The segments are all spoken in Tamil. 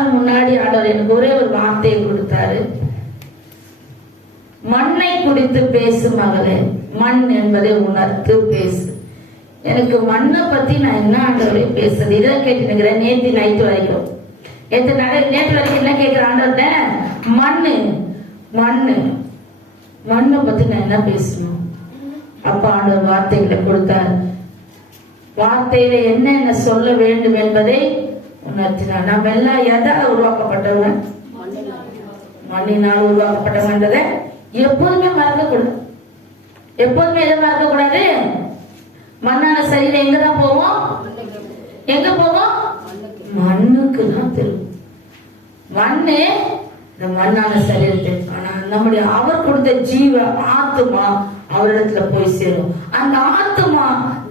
நாள் முன்னாடி ஆண்டவர் எனக்கு ஒரே ஒரு வார்த்தையை கொடுத்தாரு. மண்ணை குடித்து பேசு மகளே, மண் என்பதை உணர்த்து பேசு. எனக்கு மண்ணை பத்தி நான் என்ன ஆண்டவரே பேசுறது, இதான் கேட்டு நினைக்கிறேன். நேற்று நைட்டு வரைக்கும் நேற்று வரைக்கும் என்ன கேட்கிற ஆண்டவர்கிட்ட, மண்ணு மண்ணு மண்ணை பத்தி நான் என்ன பேசணும். அப்ப ஆண்டவர் வார்த்தைகளை கொடுத்தார். வார்த்தையில என்ன சொல்ல வேண்டும் என்பதை உணர்த்தினார். நம்ம எல்லாம் எதால் உருவாக்கப்பட்டவங்க? மண்ணினால் உருவாக்கப்பட்டவன்றதை எப்போதுமே மறக்க கூடாது. எப்போதுமே எதை மறக்க கூடாது? மண்ணான சரீரம் எங்கதான் போவோம்? எங்க போவோம்? மண்ணுக்கு தான் தெரியும். மண்ணு இந்த மண்ணான சரீரத்தை, ஆனா நம்முடைய அவர் கொடுத்த ஜீவ ஆத்துமா அவரிடத்துல போய் சேரும். அந்த ஆத்துமா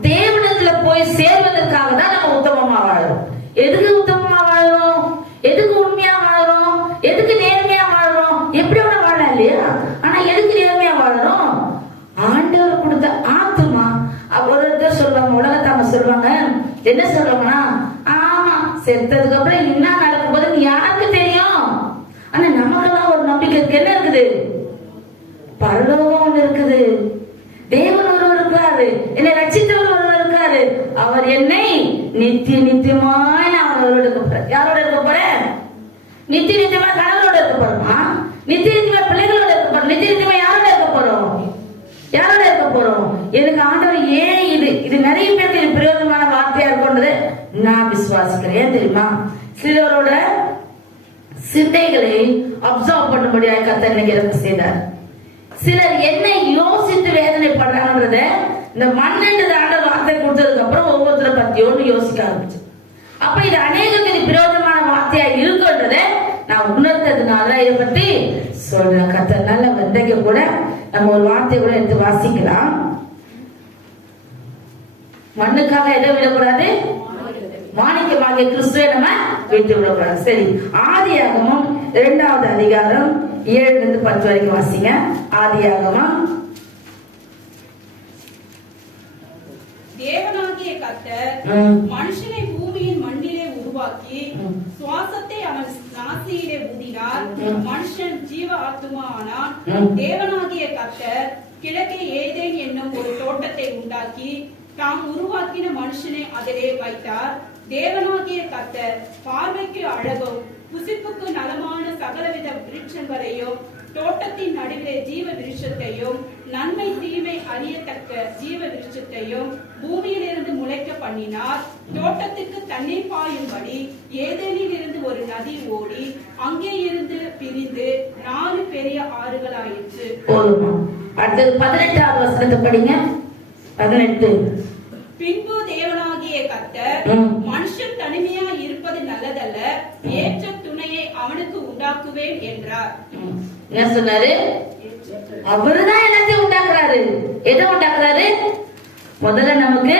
தேவனிடத்துல போய் சேர்வதற்காக தான் நம்ம உத்தமமா வாழறோம். எதுக்கு உத்தமமா வாழறோம்? எதுக்கு உண்மையா வாழறோம்? எதுக்கு நேர்மையா வாழறோம்? எப்படி வேணா வாழலாம் இல்லையா? ஆனா எதுக்கு நேர்மையா வாழறோம்? ஆண்டவர் கொடுத்த ஆத்துமா. ஒரு சொல்லுவாங்க, உலகத்தாம சொல்லுவாங்க, என்ன சொல்லுவாங்கன்னா, ஆமா செத்ததுக்கு அப்புறம் என்ன நடக்கும் போது யாருக்கு தெரியும். ஆனா நமக்கெல்லாம் ஒரு நம்பிக்கை இருக்கு. என்ன இருக்குது? பரலோகம் ஒண்ணு இருக்குது. தேவன் ஒருவர் இருக்காரு, என்னை ரட்சித்தவர் ஒருவர் இருக்காரு. அவர் என்னை நித்தியமாய் அவரோட இருக்க போற. யாரோட இருக்க போற? நித்தியமா கணவரோட இருக்க போறோமா? நித்தியமா பிள்ளைகளோட இருக்க போறோம்? நித்தியமா யாரோட இருக்க போறோம்? யாரோட இருக்க போறோம்? எனக்கு ஆண்டவர் ஏன் இது நிறைய பேருக்கு இது பிரயோஜனமான வார்த்தையா இருக்கும்ன்றது நான் விசுவாசிக்கிறேன். தெரியுமா? சிலரோட சிந்தைகளை அப்சர்வ் பண்ணும்படியாக கர்த்தர் இன்னைக்கு எனக்கு செய்தார். சிலர் என்ன யோசித்து வேதனைப்படுறாங்கன்றத இந்த மண்ணென்று ஆண்டவர் வார்த்தை கொடுத்ததுக்கு அப்புறம் ஒவ்வொருத்தரை பத்தியோடு யோசிக்க ஆரம்பிச்சு. அப்ப இது அநேகருக்கு இது பிரயோஜனமான வார்த்தையா இருக்குன்றத நான் உணர்த்ததுனால இதை பத்தி சொல்றேன். கர்த்தர்னால வந்தைக்கு கூட நம்ம ஒரு வார்த்தையை கூட எடுத்து வாசிக்கலாம். மண்ணுக்காக எதை விடக்கூடாது? மாணிக்கமாகிய கிறிஸ்துவை நம்ம விட்டு விடக்கூடாது. சரி, ஆதியாகமம் 2வது அதிகாரம் 7-10 வரைக்கும் வாசிங்க. ஆதியாகமம். தேவனாகிய கர்த்தர் மனுஷனை பூமியின் மண்ணிலே உருவாக்கி சுவாசத்தை அவன் நாசியிலே ஊதினார். மனுஷன் ஜீவ ஆத்துமா ஆனான். தேவனாகிய கர்த்தர் கிழக்கே ஏதேன் என்னும் ஒரு தோட்டத்தை உண்டாக்கி தாம் உருவாக்கின மனுஷனை அதிலே வைத்தார். தேவனாகிய கர்த்தர் பார்வைக்கு அழகும் புசிப்புக்கு நலமான சகலவித விருட்சங்களையும் தோட்டத்தின் நடுவிலே ஜீவ விருட்சத்தையும் நன்மை தீமை அறியத்தக்க ஜீவ விருட்சத்தையும் பூமியிலிருந்து முளைக்க பண்ணினார். தோட்டத்துக்கு தண்ணீர் பாயும்படி ஏதேனில் இருந்து ஒரு நதி ஓடி அங்கே இருந்து பிரிந்து 4 பெரிய ஆறுகளாயிற்று. அடுத்தது 18வது வசனத்தை படிங்க. 18. பின்பு தேவனாகிய கர்த்தர் மனுஷன் தனிமையா இருப்பது நல்லதல்ல, ஏற்ற துணையை அவனுக்கு உண்டாக்குவேன் என்றார். என்ன சொன்னாரு? அவருதான் எல்லாத்தையும் உண்டாக்குறாரு. எதை உண்டாக்குறாரு? முதல்ல நமக்கு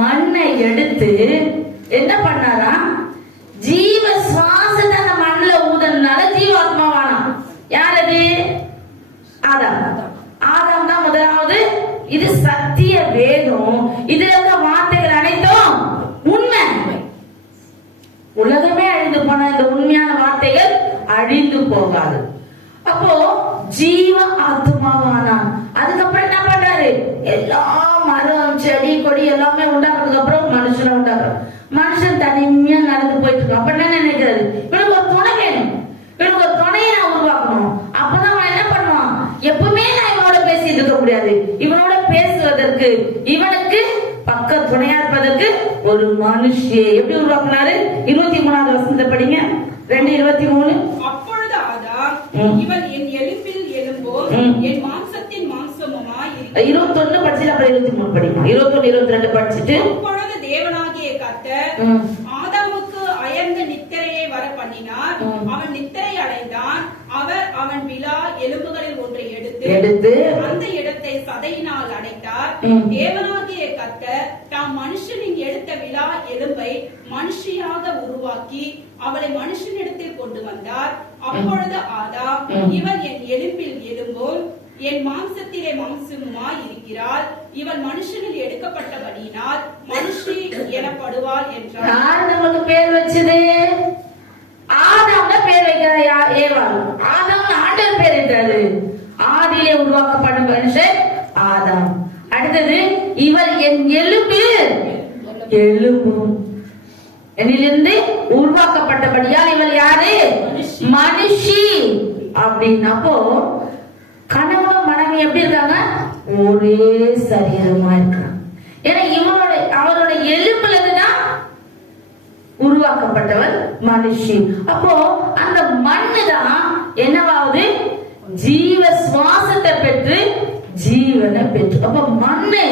மண்ணை எடுத்து என்ன பண்ணாரா? ஜீவ சுவாசத்தை அந்த மண்ணுல ஊதனால ஜீவாத்மாவானா. யார் அது? ஆதாம். ஆதாம் தான் முதலாவது. இது சத்திய வேதம். இதுல இருக்க வார்த்தைகள் அனைத்தும் உண்மை. உலகமே அழிந்து போன இந்த உண்மையான வார்த்தைகள் அழிந்து போகாது. அப்போ ஜீவ ஆத்மாவானா. அதுக்கப்புறம் என்ன பண்றாரு? எல்லா மரம் செடி கொடி எல்லாமே உண்டாக்குறதுக்கு அப்புறம் மனுஷனை உண்டாக்குற. மனுஷன் தனிமையா நடந்து போயிட்டு இருக்கான். அப்ப என்ன நினைக்கிறது? இவனுக்கு ஒரு துணை வேணும், இவனுக்கு ஒரு துணையை நான் உருவாக்கணும். அப்பதான் அவன் என்ன பண்ணுவான்? எப்பவுமே நான் இவனோட பேசிட்டு இருக்க முடியாது. இவனோட பேசுவதற்கு, இவனுக்கு பக்க துணையா இருப்பதற்கு ஒரு மனுஷியை எப்படி உருவாக்குனாரு? 23வது வசனத்தை படிங்க. 2:23. அப்பொழுது ஆதாம், இவன் என் எலும்பில் எலும்போ என் மாம்சத்தின் மாம்சமுமாய் இருக்கிறான். 21 படிச்சு அப்புறம் 23 படிமா. 21 22 படிச்சுட்டு அப்பொழுது தேவனாகிய கர்த்தர் ஆதாமுக்கு அயர்ந்த நித்திரையை வர பண்ணினார். அவன் நித்திரை அடைந்தான். அவர் அவன் விலா எலும்புகளில் ஒன்றை எடுத்து அந்த இடத்தை சதையினால் அடைத்தார். தேவனாகிய கர்த்தர் தாம் மனுஷனின் எடுத்த விலா எலும்பை மனுஷியாக உருவாக்கி அவளை மனுஷனிடத்தில் கொண்டு வந்தார். அப்பொழுது ஆதாம், இவன் என் எலும்பில் எலும்பும் என் மாம்சத்திலே மாம்சமுமாய் இருக்கிறாள். இவள் மனுஷனில் எடுக்கப்பட்டபடியினால் மனுஷி எனப்படுவாள் என்றார். யார் நமக்கு பேர் வச்சது? அடுத்தது இவள் என் எலும்பு எலும்பும் என்னிலிருந்து உருவாக்கப்பட்டபடியால் இவள் யாரு? மனுஷி அப்படின்னப்போ கணவன் மனைவி எப்படி இருக்காங்க? ஒரே சரீரமா இருக்காங்க. ஏன்னா அவரோட எலும்புல இருந்துதான் உருவாக்கப்பட்டவர் மனுஷி. அப்போ அந்த மண்ணு தான் என்னவாவது? ஜீவ சுவாசத்தை பெற்று ஜீவனை பெற்று. அப்ப மண்ணு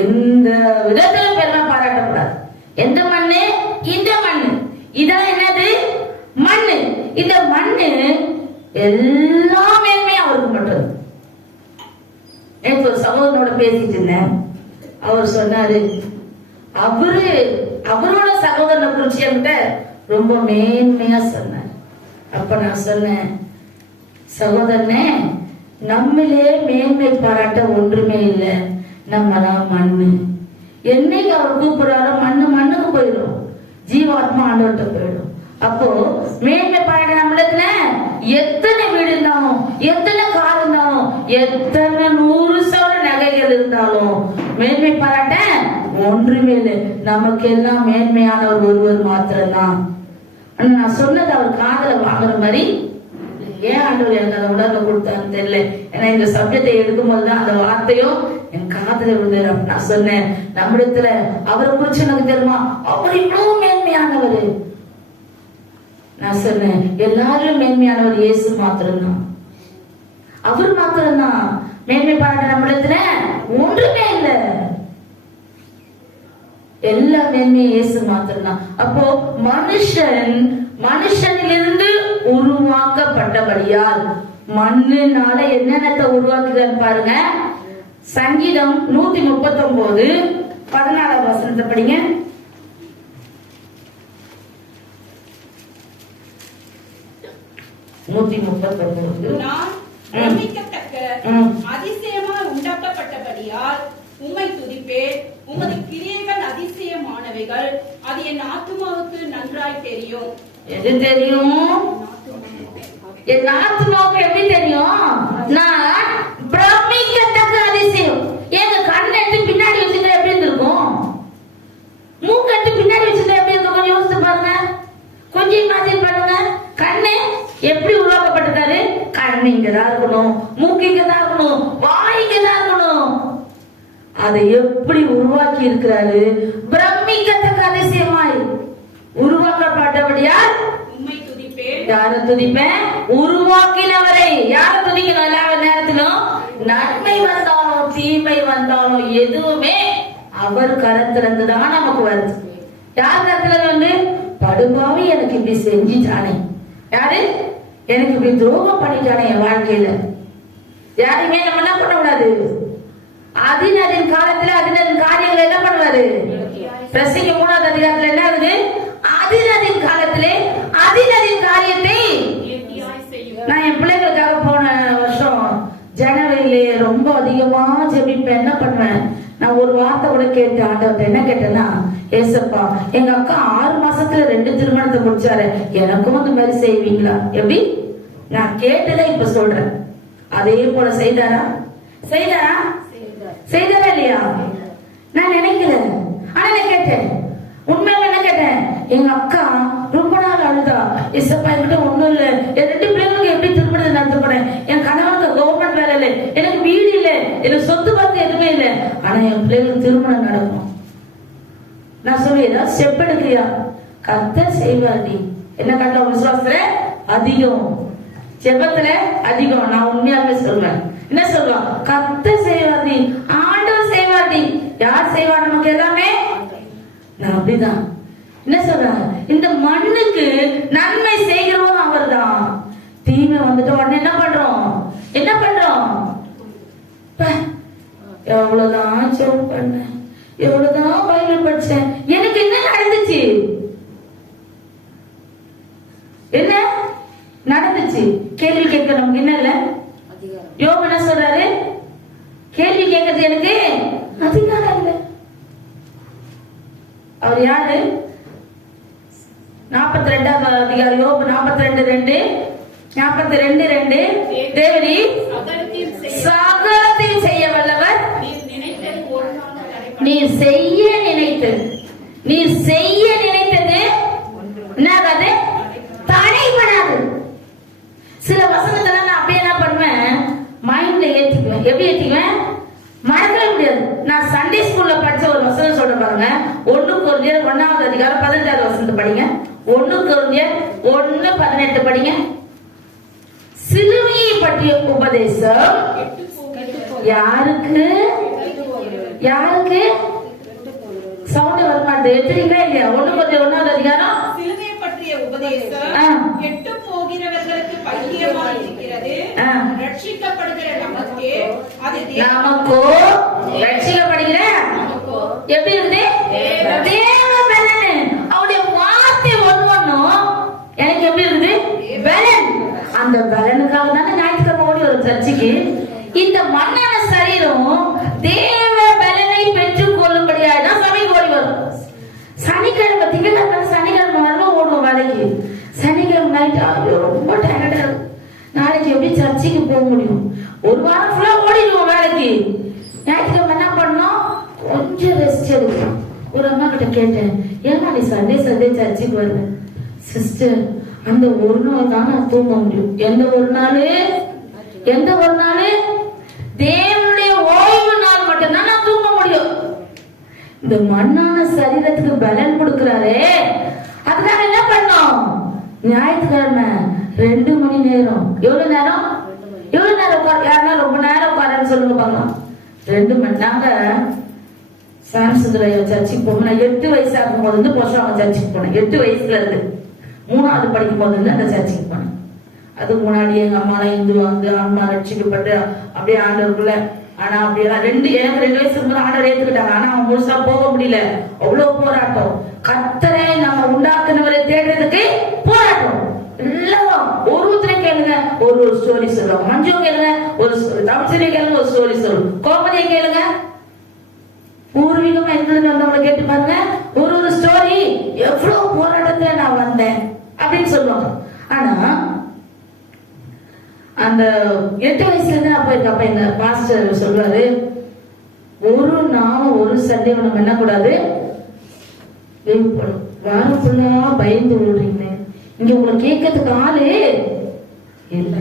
எந்த விதத்துல பெருமை பாராட்டக்கூடாது. எந்த மண்ணு? இந்த மண்ணு. இதான் என்னது? மண்ணு. இந்த மண்ணு எல்லா மேன்மையும் அவருக்கு மட்டும். எனக்கு ஒரு சகோதரனோட பேசிட்டு இருந்தேன். அவர் சொன்னாரு, அவரோட சகோதரனை குறிச்சு என்கிட்ட ரொம்ப மேன்மையா சொன்னார். அப்ப நான் சொன்னேன், சகோதரனே, நம்மளே மேன்மை பாராட்ட ஒன்றுமே இல்லை. நம்மதான் மண்ணு. என்னைக்கு அவர் கூப்பிடுறாரோ மண்ணுக்கு போயிடும், ஜீவாத்மா ஆண்டவர்கிட்ட போயிடும். அப்போ மேன்மை பாராட்ட நம்மளத்துல எத்தனை வீடு இருந்தாலும், எத்தனை கார் இருந்தாலும், எத்தனை 100 சவர நகைகள் இருந்தாலும் மேன்மை பாராட்ட ஒன்றுமே இல்லை. நமக்கு எல்லாம் மேன்மையானவர் ஒருவர் மாத்திரம்தான். நான் சொன்னது அவர் காதல வாங்குற மாதிரி ஏன் ஆண்டவர் எனக்கு அந்த உணர்வை கொடுத்தான்னு தெரியல. ஏன்னா இந்த சப்ஜெக்டை எடுக்கும் போதுதான் அந்த வார்த்தையும் என் காதல விழுது. நான் சொன்னேன், நம்மிடத்துல அவரை குறிச்சு எனக்கு தெரியுமா, அவர் இவ்வளவு மேன்மையானவர். நான் சொன்னேன், எல்லாரும் மேன்மையானவர் இயேசு மாத்திரம்தான். அவர் மாத்திரம்தான் மேன்மை பாராட்ட நம்மிடத்துல ஒன்றுமே இல்லை. எல்லா மேன்மையும் இயேசு மாத்திரம்தான். அப்போ மனுஷனிலிருந்து உருவாக்கப்பட்டபடியால் மண்ணுனால என்னென்னத்தை உருவாக்குதான் பாருங்க. சங்கீதம் 139 14 வசனத்தை படிங்க. அதிசயமா உண்டாக்கப்பட்டபடியால் உம்மை துதிப்பேன். உமது கிரியைகள் அதிசயமானவைகள். அது என் ஆத்துமாவுக்கு நன்றாய் தெரியும். எது தெரியும்? என் ஆத்துமாவுக்கு எப்படி தெரியும்? நான் பிரமிக்கத்தக்க அதிசயம். எங்க கண் எடுத்து பின்னாடி வச்சுட்டா எப்படி இருந்திருக்கும்? மூக்கு எடுத்து பின்னாடி வச்சுட்டா எப்படி இருக்கும்? கொஞ்சம் யோசித்து பாருங்க, கொஞ்சம் இமேஜின் பண்ணுங்க. கண்ணு எப்படி உருவாக்கப்பட்டிருக்காரு? கண்ணு இங்கதான் இருக்கணும், மூக்கு இங்கதான் இருக்கணும், வாய் இங்கதான் இருக்கணும். அதை எப்படி உருவாக்கி இருக்கிறாரு? பிரமிக்கத்தக்க அதிசயமாய் உருவாக்கப்பட்டபடியால் உம்மை துதிப்பேன். யாரை துதிப்பேன்? உருவாக்கினவரை. யாரை துதிக்கணும்? எல்லா நேரத்திலும் நன்மை வந்தாலும் தீமை வந்தாலும் எதுவுமே அவர் கரத்திலிருந்து தான் நமக்கு வருது. யார் கரத்துல வந்து? படுபாவி எனக்கு இப்படி செஞ்சிட்டானே, யாரு எனக்கு இப்படி துரோகம் பண்ணிட்டானே என் வாழ்க்கையில, யாருமே நம்ம என்ன பண்ணக்கூடாது? அதின் காலத்துல அதின் காரியங்களை என்ன பண்ணுவாரு? பிரசங்க 3வது அதிகாரத்துல என்ன ஆகுது? அதின் காலத்திலே அதின் காரியத்தை நான் என் பிள்ளைகளுக்காக போன வருஷம் ஜனவரியிலே ரொம்ப அதிகமா ஜெபிப்பேன். என்ன பண்ணுவேன்? நான் ஒரு வார்த்தை கூட கேட்டேன் ஆண்டவர்கிட்ட. என்ன கேட்டேன்னா, ஏசப்பா, எங்க அக்கா 6 மாசத்துல 2 திருமணத்தை முடிச்சாரு, எனக்கும் அந்த மாதிரி செய்வீங்களா? எப்படி? நான் கேட்டதை இப்ப சொல்றேன். அதே போல செய்தாரா? செய்தாரா? செய்தாரா இல்லையா? நான் நினைக்கிறேன். ஆனா நான் கேட்டேன், உண்மையில என்ன கேட்டேன்? எங்க அக்கா ரொம்ப நாள் அழுதா, ஏசப்பா என்கிட்ட ஒண்ணும் இல்ல, என் 2 பிள்ளைங்களுக்கு எப்படி திருமணத்தை நடத்த போறேன்? என் கணவனுக்கு கவர்மெண்ட் வேலை இல்லை, எனக்கு வீடு இல்லை, எனக்கு சொத்து பத்து எதுவுமே இல்லை, ஆனா என் பிள்ளைங்களுக்கு திருமணம் நடக்கும். நான் சொல்லி ஏதாவது ஸ்டெப் எடுக்கிறியா? கர்த்தர் செய்வாடி. என்ன கண்ட விசுவாசத்துல அதிகம், ஜெபத்துல அதிகம். நான் உண்மையாவே சொல்வேன். என்ன சொல்லுவான்? கர்த்தர் செய்வாடி, ஆண்டவர் செய்வாடி. யார் செய்வார்? நமக்கு எல்லாமே. நான் அப்படிதான். என்ன சொல்றாங்க? இந்த மண்ணுக்கு நன்மை செய்கிறவன் அவர் தான். தீமை வந்துட்டு உடனே என்ன பண்றோம்? என்ன பண்றோம்? எவ்வளவுதான் ஜெபம் பண்ணேன், எவ்வளவுதான் பைபிள் படிச்சேன், எனக்கு என்ன நடந்துச்சு? என்ன நடந்துச்சு? கேள்வி கேட்க நமக்கு என்ன இல்ல? யோபு என்ன சொல்றாரு? கேள்வி கேட்கறது எனக்கு அதிகாரம் இல்லை. அவர் யாரு? 42வது அதிகாரம் யோபு 42:2 42:2 தேவரீர் சகலத்தையும் செய்ய வல்லவர், நீ செய்ய நினைத்தது என்னது தடைபடாது. சில வசனத்துல நான் அப்படியே என்ன பண்ணுவேன், மைண்ட்ல ஏத்திக்குவேன். எப்படி ஏத்திக்குவேன்? மறக்கவே முடியாது. நான் சண்டே ஸ்கூல்ல படிச்ச ஒரு வசனம் சொல்ற பாருங்க. 1 கொரிந்தியர் 1ஆவது அதிகாரம் 15வது வசனத்தை படிங்க. 1 கொரிந்தியர் 1:18 படிங்க. சிலுவையை பற்றிய உபதேசம் யாருக்கு சவுண்ட் வர மாட்டேன். எடுத்துறீங்களா இல்லையா? 1 கொரிந்தியர் 1ஆவது அதிகாரம் சிலுவையை பற்றிய உபதேசம் கெட்டு போகிறவர்களுக்கு பைத்தியமாய் இருக்கிறது. ரட்சிக்கப்படுகிற நமக்கோ ரட்சிக்கப்படுகிற எப்படி இருக்குது? தேவ பலன். அவருடைய வார்த்தை ஒவ்வொன்றும் எனக்கு எப்படி இருக்குது? பலன். அந்த பலனுக்காக தானே ஞாயிற்றுக்கிழமை ஓடி வரும் சர்ச்சைக்கு. இந்த மண்ணான சரீரம் தேவ பலனை பெற்றுக் கொள்ளும்படியாக தான் சபைக்கு ஓடி வரும். சனிக்கிழமை திங்கட்கிழமை சனிக்கிழமை வரணும் ஓடுவோம் வேலைக்கு. சனிக்கிழமை நைட்டு ரொம்ப டயர்டா இருக்கும். நாளைக்கு எப்படி சர்ச்சைக்கு போக முடியும்? ஒரு வாரம் ஃபுல்லா ஓடிடுவோம் வேலைக்கு. ஞாயிற்றுக்கிழமை என்ன பண்ணோம்? கொஞ்சம் ரெஸ்ட் எடுக்கும். ஒரு அம்மா கிட்ட கேட்டேன், ஏன்னா நீ சண்டே சர்ச்சைக்கு வருவ? சிஸ்டர், அந்த ஒரு நாள் தான் நான் தூங்க முடியும். எந்த ஒரு நாள் தேவனுடைய ஓய்வு நாள் மட்டும்தான் நான் தூங்க முடியும். இந்த மண்ணான சரீரத்துக்கு பலன் கொடுக்கிறாரே, அதனால என்ன பண்ணோம்? ஞாயிற்றுக்கிழமை 2 மணி நேரம். எவ்வளவு நேரம் யாருன்னா ரொம்ப நேரம் உட்காரன்னு சொல்லுங்க பார்க்கலாம். 2 மணி. நாங்க சாம்சுந்தரையா சர்ச்சுக்கு போனோம். நான் 8 வயசா இருக்கும் போது வந்து போஷாங்க சர்ச்சுக்கு போனேன். 8 வயசுல இருந்து 3ஆவது படிக்கும் போது இருந்து அந்த சர்ச்சுக்கு போனேன். அதுக்கு முன்னாடி எங்க அம்மாலாம் இந்து வந்து அம்மா ரட்சிக்கப்பட்டு அப்படியே ஆண்டவருக்குள்ள. ஆனா அப்படியெல்லாம் எனக்கு 2 வயசுக்கு முன்னாடி ஆண்டவர் ஏத்துக்கிட்டாங்க. ஆனா அவன் முழுசா போக முடியல. அவ்வளவு போராட்டம். கர்த்தரை நம்ம உண்டாக்குனவரை தேடுறதுக்கு போராட்டம். எல்லாம் ஒருத்தரையும் கேளுங்க, ஒரு ஸ்டோரி சொல்லுவாங்க. மஞ்சு கேளுங்க ஒரு ஸ்டோரி, தமிழ்ச்சேரி கேளுங்க ஒரு ஸ்டோரி சொல்லுவோம், கோமதியை கேளுங்க. பூர்வீகமா எங்களுக்கு வந்தவங்களை கேட்டு பாருங்க, ஒரு ஸ்டோரி. எவ்வளவு போராட்டத்துல நான் வந்தேன் அப்படின்னு சொல்லுவாங்க. ஆனா அந்த 8 வயசுல இருந்து நான் போயிருக்கேன். அப்ப எங்க பாஸ்டர் சொல்றாரு, ஒரு நாளும் ஒரு சண்டே நம்ம என்ன கூடாது, வாரம் ஃபுல்லா பயந்து ஓடுறீங்க. இங்க உங்களை கேட்கறதுக்கு ஆளு இல்ல.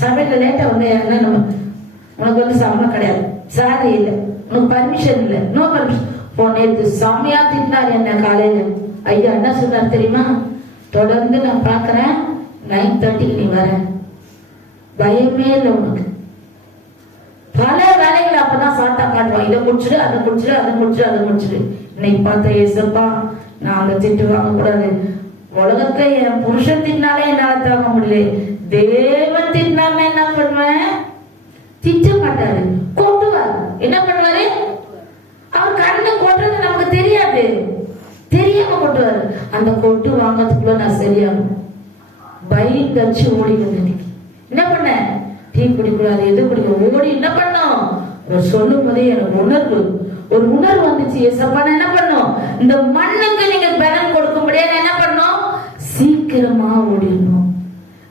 சபையில லேட்டா வந்து என்ன, உனக்கு வந்து சம்பளம் கிடையாது, சாரி இல்ல, உனக்கு பர்மிஷன் இல்ல, நோ பர்மிஷன். நேற்று செமையா திட்டினார் என்ன காலையில. ஐயா என்ன சொன்னார் தெரியுமா? தொடர்ந்து நான் பாக்குறேன் 9:30 நீ வர, பயமே இல்லை உனக்கு. பல வேலைகள் அப்பதான் சாத்தா காட்டுவான். இதை முடிச்சிடு, அதை முடிச்சிடு. இன்னைக்கு பார்த்த ஏசப்பா, நான் அந்த திட்டு வாங்க கூடாது. உலகத்தை என் புருஷன் திட்டினாலே என்னால தாங்க முடியல. தேவன் திட்டினாம என்ன பண்ணுவேன்? திட்ட மாட்டாரு, கொட்டுவார். என்ன பண்ணுவாரு? அவர் கண்ணு கொட்டுறது நமக்கு தெரியாது, தெரியாம கொட்டுவாரு. அந்த கொட்டு வாங்கறதுக்குள்ள நான் சரியாகும் பைக் கட்சி ஓடி வந்து என்ன பண்ண, டீ குடிக்கூடாது, எது குடிக்க ஓடி என்ன பண்ணும்? சொல்லும் போதே எனக்கு ஒரு உணர்வு வந்துச்சு. ஏசப்பா என்ன பண்ணும்? இந்த மண்ணுக்கு நீங்க பலன் கொடுக்கும்படியா என்ன பண்ணும்? சீக்கிரமா ஓடிடணும்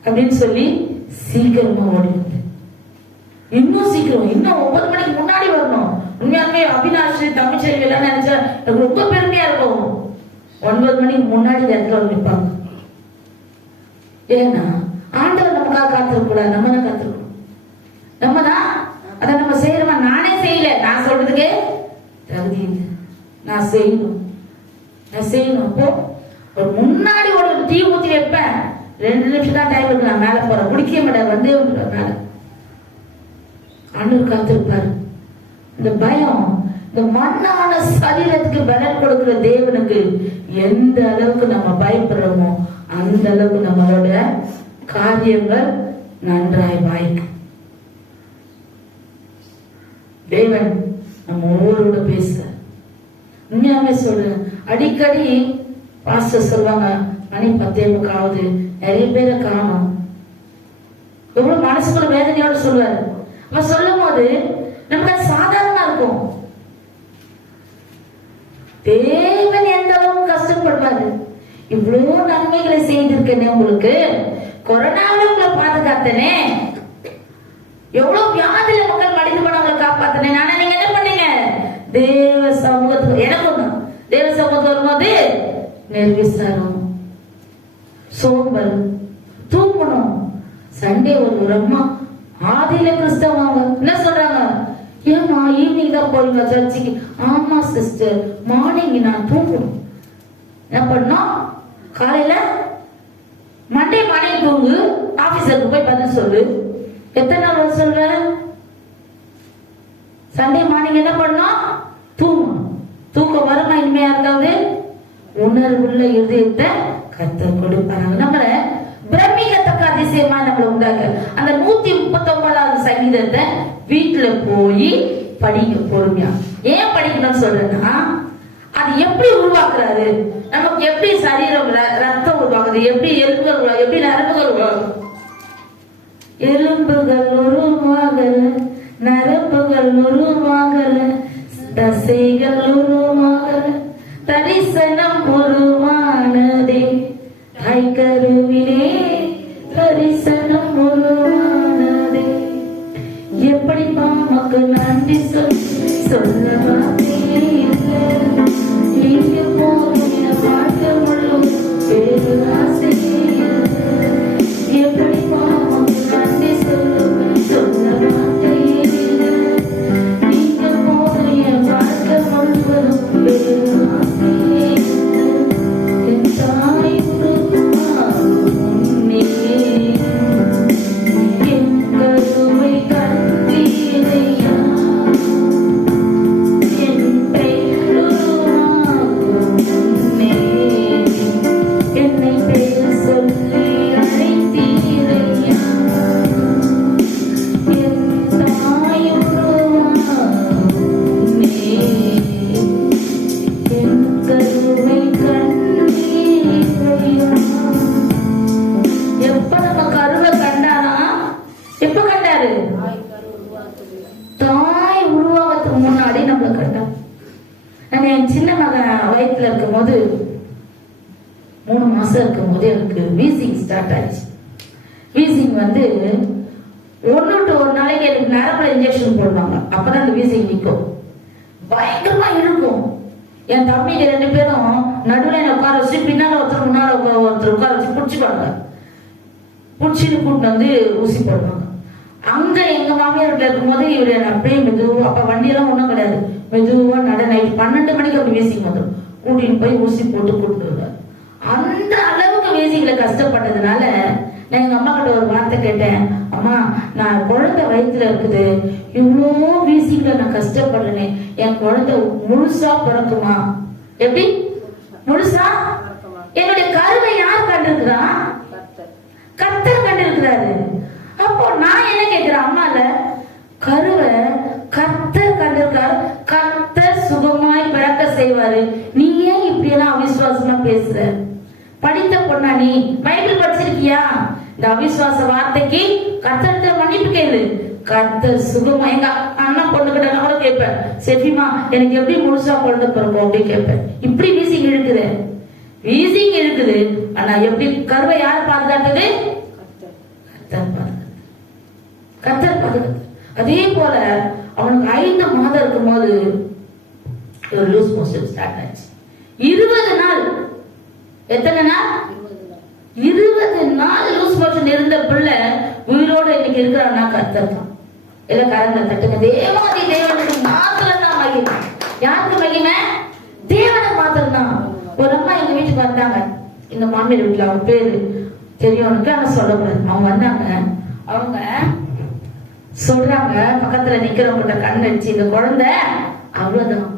அப்படின்னு சொல்லி சீக்கிரமா ஓடிடுது. இன்னும் சீக்கிரம், இன்னும் 9 மணிக்கு முன்னாடி வரணும். உண்மையாலுமே அவினாஷ் தமிழ்ச்செல்வி எல்லாம் நினைச்சா எனக்கு ரொம்ப பெருமையா இருக்கும். 9 மணிக்கு முன்னாடி இடத்துல வந்து நிற்பாங்க. ஏன்னா ஆண்டவர் நமக்காக காத்திருக்க கூடாது, நம்ம தான் காத்திருக்கணும். நம்ம தான் அதை நம்ம செய்யறோமா? நானே செய்யல, நான் சொல்றதுக்கு தகுதி இல்லை. நான் செய்யணும். அப்போ ஒரு முன்னாடி ஒரு டீ ஊத்தி வைப்பேன். 2 நிமிஷம் தான் டைம் இருக்கு, நான் மேல போறேன். குடிக்க மாட்டேன், வந்தே மேல. ஆண்டவர் காத்திருப்பாரு. இந்த பயம், இந்த மண்ணான சரீரத்துக்கு பலன் கொடுக்கிற தேவனுக்கு எந்த அளவுக்கு நம்ம பயப்படுறோமோ அந்த அளவுக்கு நம்மளோட காரியங்கள் நன்றாய் வாய்க்கும். தேவன் நம்ம ஒவ்வொருவரோட பேசுற. உண்மையாவே சொல்றேன். அடிக்கடி பாஸ்டர் சொல்லுவாங்க, மணி 10:15 நிறைய பேரை காணும். எவ்வளவு மனசுக்குள்ள வேதனையோட சொல்லுவாரு. அவன் சொல்லும் போது நமக்கு சாதாரணமா இருக்கும். தேவன் எந்த அளவுக்கு கஷ்டப்படுவாரு. இவ்வளவு நன்மைகளை செய்திருக்கேனே உங்களுக்கு, கொரோனாவில உங்களை பாதுகாத்தனே, எவ்வளவு வியாதியில மக்கள் மடிந்து போனவங்களை காப்பாத்தினேன். ஆனா நீங்க என்ன பண்ணீங்க? தேவ சமூகத்துக்கு எனக்கும் தான் தேவ சமூகத்துக்கு வரும்போது நிர்விசாரம், சோம்பல், தூங்கணும். சண்டே ஒரு அம்மா ஆதியில கிறிஸ்தவங்க என்ன சொல்றாங்க, ஏமா ஈவினிங் தான் போறீங்க சர்ச்சுக்கு? ஆமா சிஸ்டர், மார்னிங் நான் தூங்கணும். என்ன பண்ணோம், காலையில மண்டே மார்னிங் தூங்கு, ஆபீஸருக்கு போய் பதில் சொல்லு. எத்தனை நாள் சொல்ற? சண்டே மார்னிங் என்ன பண்ணோம், தூங்கணும். தூக்கம் வருமா இனிமையா இருக்காது? உணர்வுள்ள இதயத்தை கர்த்தர் கொடுப்பாங்க. நம்மள பிரமிக்கத்தக்க அதிசயமா நம்மள உண்டாக்க அந்த 139வது சங்கீதத்தை வீட்டுல போய் படிக்க பொறுமையா. ஏன் படிக்கணும்னு சொல்றேன்னா, அது எப்படி உருவாக்குறாரு, நமக்கு எப்படி சரீரம் ரத்தம் உருவாக்குது, எப்படி எலும்புகள் உருவாகுது, எப்படி நரம்புகள் உருவாகுது. எலும்புகள் உருவாகல, நரம்புகள் உருவாகல, தசைகள் உருவாகல, தரிசனம் உருவானதே, தாய்கருவிலே தரிசனம் உருவானதே. எப்படி பாமக்கு நன்றி சொல்ல வார்த்தையே இல்லை. நீங்க போகிற வாழ்க்கை முழுவதும் வேறு ஆசையே இல்லை. எப்படி பாமக்கு நன்றி சொல்ல வார்த்தையே இல்லை. நீங்க போகிற வாழ்க்கை முழுவதும் வேறு ஆசையே இல்லை. என் தாய் உன்னை என் கருவை கண்டீரையா, என் பெயர் உருவாகும் முன்னே என்னை பெயர் சொல்லி அழைத்தீரையா. என் தாய் உருவாகும் முன்னே என் கருவை கண்டீரையா. எப்ப நம்ம கருவை கண்டானா, எப்ப கண்டாரு? தாய் உருவாகத்துக்கு முன்னாடி நம்மள கண்டார். நான் என் சின்ன மகன் வயிற்றுல இருக்கும் போது 3 மாசம் இருக்கும் போது எனக்கு வீசிங் ஸ்டார்ட் ஆயிடுச்சு. வீசிங் வந்து 1 to 1 நாளைக்கு எனக்கு நரம்புல இன்ஜெக்ஷன் போடுவாங்க. அப்பதான் அந்த வீசிங் நிற்கும், பயங்கரமா இருக்கும். என் தம்பிங்க 2 பேரும் நடுவுல என்ன உட்கார வச்சு, பின்னால ஒருத்தர் முன்னால ஒருத்தர் உட்கார வச்சு பிடிச்சிப்பாங்க. புடிச்சிட்டு கூட்டு வந்து ஊசி போடுவாங்க. அங்க எங்க மாமியார் வீட்டுல இருக்கும் போது இவரு அப்படியே மெதுவா, அப்ப வண்டியெல்லாம் ஒண்ணும் கிடையாது, மெதுவா நைட் 12 மணிக்கு அப்படி வீசிங் வந்துடும், கூட்டிட்டு போய் ஊசி போட்டு கூட்டு வருவார். அந்த அளவுக்கு வீசிங்ல கஷ்டப்பட்டதுனால நான் எங்க அம்மா கிட்ட ஒரு வார்த்தை கேட்டேன், அம்மா நான் குழந்தை வயிற்றுல இருக்குது, இவ்வளோ வீசிங்ல நான் கஷ்டப்படுறேனே, என் குழந்தை முழுசா பிறக்குமா? எப்படி முழுசா? என்னுடைய கருவை யார் கண்டிருக்கிறா? கர்த்தர் கண்டிருக்கிறாரு. அப்போ நான் என்ன கேட்கிறேன், அம்மால கருவை கர்த்தர் கண்டிருக்காரு, கர்த்தர் சுகமாய் பிறக்க செய்வாரு, நீ ஏன் இப்படி எல்லாம் அவிசுவாசமா பேசுற? படித்த பொண்ணா நீ? பைபிள் படிச்சிருக்கியா? இந்த அவிசுவாச வார்த்தைக்கு கர்த்தர்கிட்ட மன்னிப்பு கேளு. கர்த்தர் சுகமா, எங்க அண்ணா பொண்ணுகிட்ட நான் கூட கேட்பேன், செஃபிமா எனக்கு எப்படி முழுசா குழந்தை பிறக்கும் அப்படின்னு கேட்பேன். இப்படி வீசிங் இழுக்குது, வீசிங் இருக்குது, ஆனா எப்படி கருவை யார் பாதுகாத்தது? கர்த்தர் பாதுகாத்து, கர்த்தர் பாதுகாத்து. அதே போல அவனுக்கு 5 மாதம் இருக்கும் போது ஒரு லூஸ் மோஷன் ஸ்டார்ட் ஆச்சு. 20 நாள், எத்தனை நாள்? 20 நாள் லூஸ் மோஷன் இருந்த பிள்ளை உயிரோட இன்னைக்கு இருக்கிறான்னா கர்த்தர் தான். எல்லாம் கரங்களை தட்டுங்க. தேவாதி தேவனுக்கு மாத்திரம் தான் மகிமை. யாருக்கு மகிமை? தேவனுக்கு மாத்திரம் தான். ஒரு அம்மா எங்க வீட்டுக்கு வந்தாங்க, எங்க மாமியார் வீட்டுல, அவங்க பேரு தெரியும் உனக்கு, ஆனா சொல்லக்கூடாது. அவங்க வந்தாங்க, அவங்க சொல்றாங்க, பக்கத்துல நிக்கிறவங்க கண் அடிச்சு, இந்த குழந்தை அவ்வளவுதான்.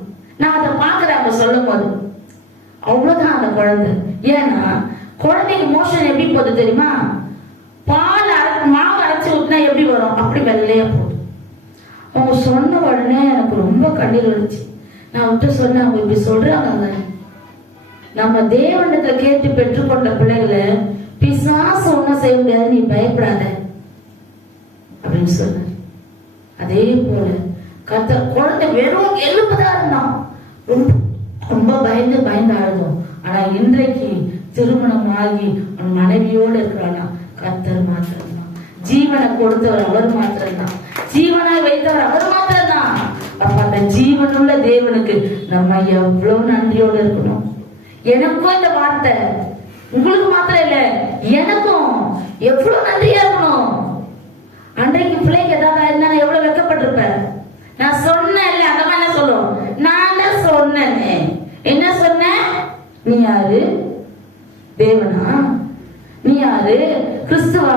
நான் அதை பாக்குறேன், அவங்க சொல்லும் போது அவ்வளவுதான் அந்த குழந்தை. ஏன்னா குழந்தைக்கு மோஷன் எப்படி போகுது தெரியுமா? பால் மாவு அரைச்சு விட்டுனா எப்படி வரும், அப்படி வெள்ளையா போகுது. அவங்க சொன்ன உடனே எனக்கு ரொம்ப கண்ணீர் வந்துச்சு. நான் விட்டு சொன்னேன், அவங்க இப்படி சொல்றாங்க, நம்ம தேவனத்தை கேட்டு பெற்றுக்கொண்ட பிள்ளைகளை பிசாசு ஒன்னும் செய்ய முடியாது, நீ பயப்படாத அப்படின்னு சொன்ன. அதே போல கர்த்தர் குழந்தை வெறும் 70 இருந்தான், ரொம்ப பயந்து பயந்து அழுதும். ஆனா இன்றைக்கு திருமணம் ஆகி மனைவியோடு இருக்கிறானா கர்த்தர் மாத்திரம்தான். ஜீவனை கொடுத்தவர் அவர் மாத்திரம்தான், ஜீவனாய் வைத்தவர் அவர் மாத்திரம்தான். அப்ப அந்த ஜீவனுள்ள தேவனுக்கு நம்ம எவ்வளவு நன்றியோடு இருக்கணும். எனக்கும் இந்த வார்த்தை, உங்களுக்கு மாத்திரம் இல்ல, எனக்கும் எவ்வளவு நன்றியா இருக்கணும். அன்றைக்கு பிள்ளைங்க ஏதாவது இருந்தா எவ்வளவு வெக்கப்பட்டிருப்பேன். நான் சொன்னேன் இல்ல, அந்த மாதிரி என்ன சொல்லும், நான் தான் சொன்னேன். என்ன சொன்னேன்? நீ யாரு? தேவனா? நீ யாரு? கிறிஸ்துவா?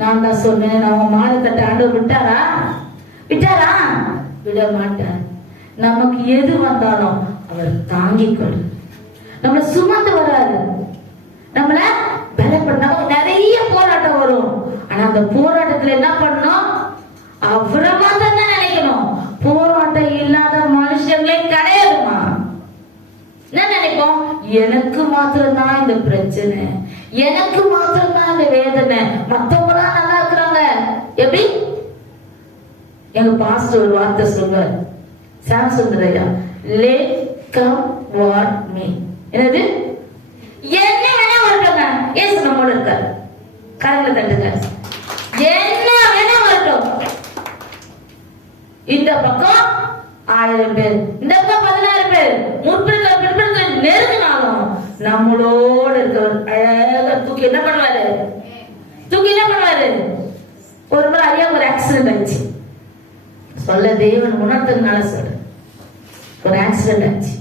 நான் தான் சொன்னேன். நான் மாலை தட்ட ஆண்டவர் விட்டாரா? விட்டாரா? விட மாட்டார். நமக்கு எது வந்தாலும் அவர் தாங்கிக் கொள். நம்மள சுமந்து வராது, நம்மள பலப்பட. நமக்கு நிறைய போராட்டம் வரும். ஆனா அந்த போராட்டத்துல என்ன பண்ணணும்? அவரை மாத்திரம் தான் நினைக்கணும். போராட்டம் இல்லாத மனுஷங்களே கிடையாதுமா. என்ன நினைப்போம்? எனக்கு மாத்திரம் தான் இந்த பிரச்சனை, எனக்கு மாத்திரம் தான் இந்த வேதனை, மத்தவங்க நல்லா இருக்கிறாங்க. எப்படி? எங்க பாஸ்டர் ஒரு வார்த்தை சொல்வார், சாம்சுந்தரையா, let come what me. என்னது? என்ன வேணா வரட்டுங்க, ஏசு நம்மோட இருக்கார். கரங்களை தட்டுங்க. என்ன வேணா வரட்டும். இந்த பக்கம் 1000 பேர், இந்த பக்கம் 16 பேர், முற்பிற்கள் பிற்பிற்கள் நெருங்கினாலும் நம்மளோட இருக்கவர் அழகா தூக்கி என்ன பண்ணுவாரு? தூக்கி என்ன பண்ணுவாரு? ஒரு முறை ஐயா ஒரு ஆக்சிடென்ட் ஆச்சு. சொல்ல தேவன் உணர்த்ததுனால சொல்ற. ஒரு ஆக்சிடென்ட் ஆச்சு.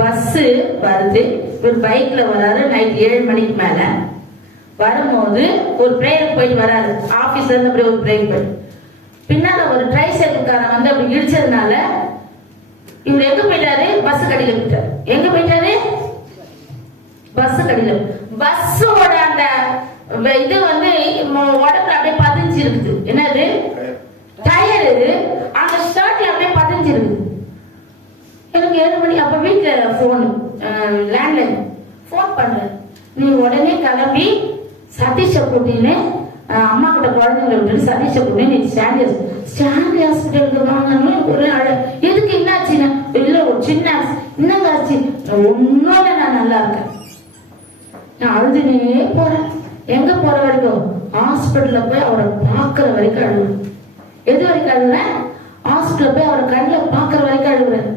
பஸ் வருது, ஒரு பைக்ல வராரு. நைட் 7 மணிக்கு மேல வரும்போது ஒரு பிரேயர் போயிட்டு வராரு. ஆபீஸ்ல இருந்து அப்படியே ஒரு பிரேயர் போயிட்டு பின்னால ஒரு ட்ரைசைக்கிள்காரன் வந்து அப்படி இடிச்சதுனால இவர் எங்க போயிட்டாரு? பஸ் கடியில போயிட்டாரு. எங்க போயிட்டாரு? பஸ் கடியில. பஸ்ஸோட அந்த இது வந்து உடம்புல அப்படியே பதிஞ்சு இருக்குது. என்னது? டயரு அந்த ஷர்ட்ல அப்படியே பதிஞ்சு இருக்குது. எனக்கு 7 மணி. அப்ப வீட்டுல போன், லேண்ட்லைன் போன் பண்ற, நீ உடனே கிளம்பி சதீஷ கூட்டின்னு அம்மா கிட்ட குழந்தைங்களை விட்டு சதீஷ கூட்டி நீ ஸ்டாண்டி ஹாஸ்பிட்டலுக்கு வாங்கணும். ஒரு எதுக்கு என்னாச்சுன்னா, இல்ல ஒரு சின்ன என்னங்க ஆச்சு? ஒன்னோட நான் நல்லா இருக்கேன். நான் அழுதுனே போறேன். எங்க போற வரைக்கும்? ஹாஸ்பிட்டல்ல போய் அவரை பாக்குற வரைக்கும் அழுவேன். எது வரைக்கும் அழுவேன்? ஹாஸ்பிட்டல்ல போய் அவரை கண்ணில் பாக்குற வரைக்கும் அழுவேன்.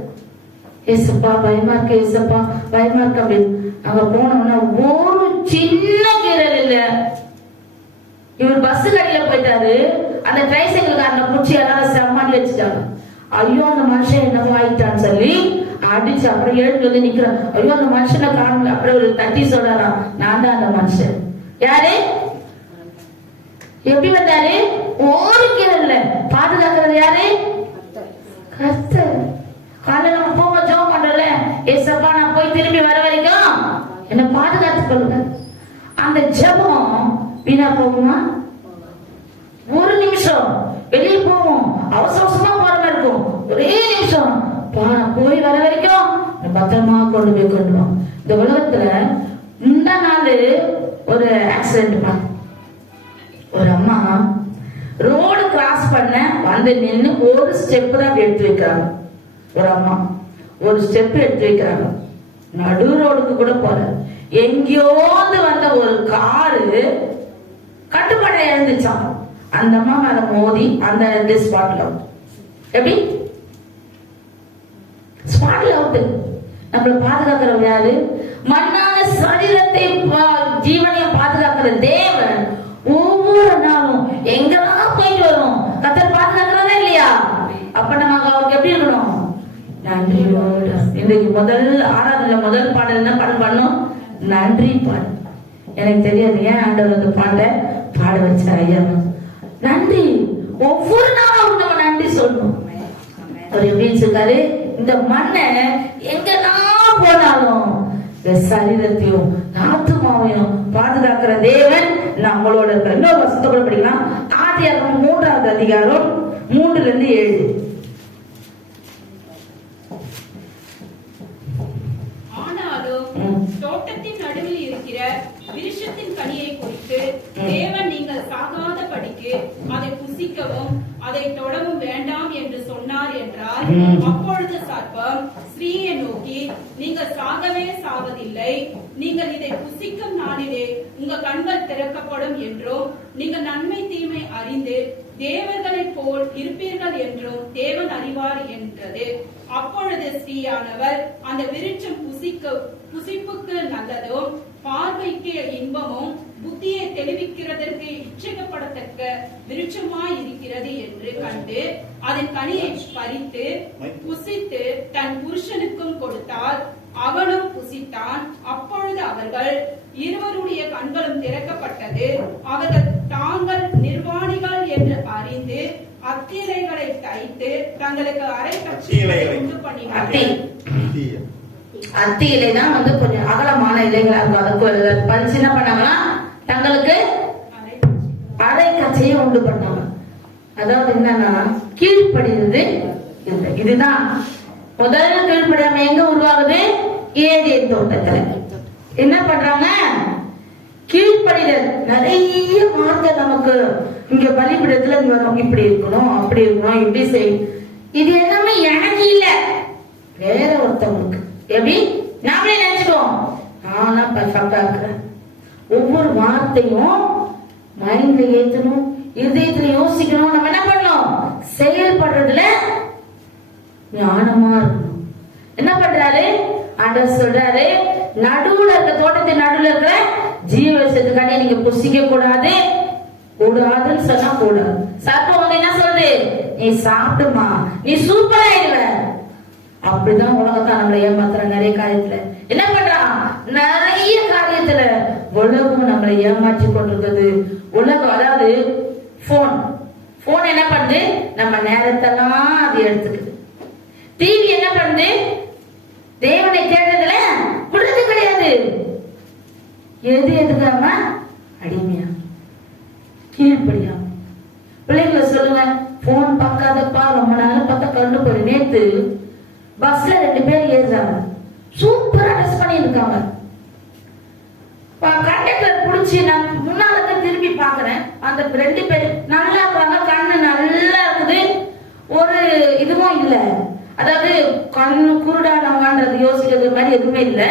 ஏசப்பா பயமா இருக்கு, ஏசப்பா பயமா இருக்கு அப்படின்னு. அங்க போனோம்னா ஒரு சின்ன கீரல் இல்ல. இவர் பஸ் கடையில போயிட்டாரு. அந்த ட்ரைசைக்கிள்காரனை புடிச்சு எல்லாரும் செம்மாடி வச்சுட்டாங்க. ஐயோ அந்த மனுஷன் என்னவோ ஆயிட்டான்னு சொல்லி அடிச்சு அப்புறம் எழுந்து வந்து நிக்கிறான். ஐயோ அந்த மனுஷனை காணல. அப்புறம் ஒரு தட்டி சொல்றான், நான் தான் அந்த மனுஷன். யாரு? எப்படி வந்தாரு? ஒரு கீரல்ல. பாதுகாக்கிறது யாரு? கர்த்தர். காலையில நம்ம போக ஜெபம் பண்றோம்ல, ஏசப்பா நான் போய் திரும்பி வர வரைக்கும் என்ன பாதுகாத்து கொள்ளுங்க. அந்த ஜெபம் வீணா போகுமா? ஒரு நிமிஷம் வெளியே போவோம், அவசர அவசரமா போற மாதிரி இருக்கும். ஒரே நிமிஷம் போய் வர வரைக்கும் பத்திரமா கொண்டு போய் கொண்டுடும். இந்த உலகத்துல இந்த நாள் ஒரு ஆக்சிடென்ட். ஒரு அம்மா ரோடு கிராஸ் பண்ண வந்து நின்று ஒரு ஸ்டெப் தான் எடுத்து வைக்கிறாங்க. ஒரு அம்மா ஒரு ஸ்டெப் எடுத்து வைக்கிறாங்க. நடு ரோடுக்கு கூட போற. எங்கேயோந்து வந்த ஒரு காரு கட்டுப்பாடை எழுந்துச்சான். அந்த அம்மா மேல மோதி அந்த ஸ்பாட்ல அவுட். எப்படி? ஸ்பாட்ல அவுட். நம்மளை பாதுகாக்கிறவர் யாரு? மண்ணான சரீரத்தை ஜீவனையும் பாதுகாக்கிற தேவன் ஒவ்வொரு நாளும் எங்கெல்லாம் போயிட்டு வரும் கர்த்தர் பாதுகாக்கிறதா இல்லையா? அப்ப நம்ம அவருக்கு எப்படி இருக்கணும்? நன்றியோடு. இன்றைக்கு முதல் ஆராதனை முதல் பாடல் என்ன பாடல் பண்ணோம்? நன்றி பாடல். எனக்கு தெரியாது ஏன் ஆண்டவர் அந்த பாட்டை பாட வச்சார். ஐயா நன்றி. ஒவ்வொரு நாளும் நம்ம நன்றி சொல்லணும். அவர் எப்படி சொல்றாரு? இந்த மண்ணை எங்கெல்லாம் போனாலும் இந்த சரீரத்தையும் ஆத்துமாவையும் பாதுகாக்கிற தேவன் நம்மளோட இருக்கிற. இன்னொரு வசனத்தை கூட படிக்கலாம். ஆதியாகமம் 3வது அதிகாரம் 3-7. தோட்டத்தின் நடுவில் இருக்கிற விருஷத்தின் கனியை குறித்து தேவன் நீங்கள் சாகாத படிக்கு அதை புசிக்கவும் அதை தொடவும் வேண்டாம் என்று சொன்னார் என்றார். அப்பொழுது சர்ப்பம் ஸ்திரீயை நோக்கி, நீங்கள் சாகவே சாவதில்லை. நீங்கள் இதை புசிக்கும் நாளிலே உங்க கண்கள் திறக்கப்படும். கொடுக்கப்படும் என்றும் நீங்கள் நன்மை தீமை அறிந்து தேவர்களைப் போல் இருப்பீர்கள் என்றும் தேவன் அறிவார் என்றது. அப்பொழுது ஸ்ரீயானவர் அந்த விருட்சம் புசிப்புக்கு நல்லதும் பார்வைக்கு இன்பமும் புத்தியை தெளிவிக்கிறதற்கு இச்சைக்கப்படத்தக்க விருட்சமாய் இருக்கிறது என்று கண்டு அதன் கனியை பறித்து புசித்து தன் புருஷனுக்கும் கொடுத்தால் அவனும் புசித்தான். அப்பொழுது அவர்கள் இருவருடைய கண்களும் திறக்கப்பட்டது. அவர்கள் தாங்கள் நிர்வாணிகள் என்று அறிந்து அத்தியிலைகளை தைத்து தங்களுக்கு அரை கட்சிகளை உண்டு பண்ணினார்கள். அத்தி இலை தான் கொஞ்சம் அகலமான இலைகளா இருக்கும். அதுக்கு பறிச்சு என்ன பண்ணாங்கன்னா தங்களுக்கு அரை கட்சியை உண்டு பண்ணாங்க. அதாவது என்னன்னா கீழ்ப்படிந்து இதுதான் முதல்ல கீழ்ப்படியாம எங்க உருவாகுது? ஏதேன் தோட்டத்துல என்ன பண்றாங்க? கீழ்ப்படிதல். நிறைய வார்த்தை நமக்கு இங்க பலிபீடத்துல வரும். இப்படி இருக்கணும், அப்படி இருக்கணும், இப்படி செய்யும். இது எல்லாமே எனக்கு இல்ல, வேற ஒருத்தவங்களுக்கு. எப்படி நாமளே நினைச்சுக்கோம் ஆனா பர்ஃபெக்டா இருக்கிறேன். ஒவ்வொரு வார்த்தையும் மைண்ட்ல ஏத்தணும், இதயத்துல யோசிக்கணும். நம்ம என்ன பண்ணணும்? செயல்படுறதுல ஞானமா இருக்கணும். என்ன பண்றாரு? ஆண்டவர் சொல்றாரு, நடுவுல இருக்க தோட்டத்தின் நடுவுல இருக்கிற ஜீவசத்துக்காண்டி நீங்க புசிக்க கூடாது. கூடாதுன்னு சொன்னா கூடாது. சர்ப்பம் என்ன சொல்றது? நீ சாப்பிடுமா, நீ சூப்பரா ஆயிடுவ. அப்படிதான் உலகத்தான் நம்மளை ஏமாத்துற. நிறைய காரியத்துல என்ன பண்றான்? நிறைய காரியத்துல உலகம் நம்மளை ஏமாற்றி கொண்டிருக்கிறது. உலகம் அதாவது போன் என்ன பண்ணுது? நம்ம நேரத்தெல்லாம் அது எடுத்துக்குது. டிவி என்ன பண்ணுது? தேவனை தேடுறதுல விடுறது கிடையாது. எது எதுக்காம அடிமையா கீழ்படியா. பிள்ளைங்களை சொல்லுங்க, போன் பார்க்காதப்பா, ரொம்ப நேரம் பார்த்தா கண்டு போய். நேத்து பஸ்ல 2 பேர் ஏறுறாங்க, சூப்பரா ட்ரெஸ் பண்ணி இருக்காங்க. கண்டக்டர் புடிச்சு நான் முன்னால திரும்பி பாக்குறேன். அந்த 2 பேர் நல்லா இருக்காங்க, கண்ணு நல்லா இருக்குது, ஒரு இதுவும் இல்ல. அதாவது கண்ணு குருடானவங்கன்றது யோசிக்கிறது மாதிரி எதுவுமே இல்ல.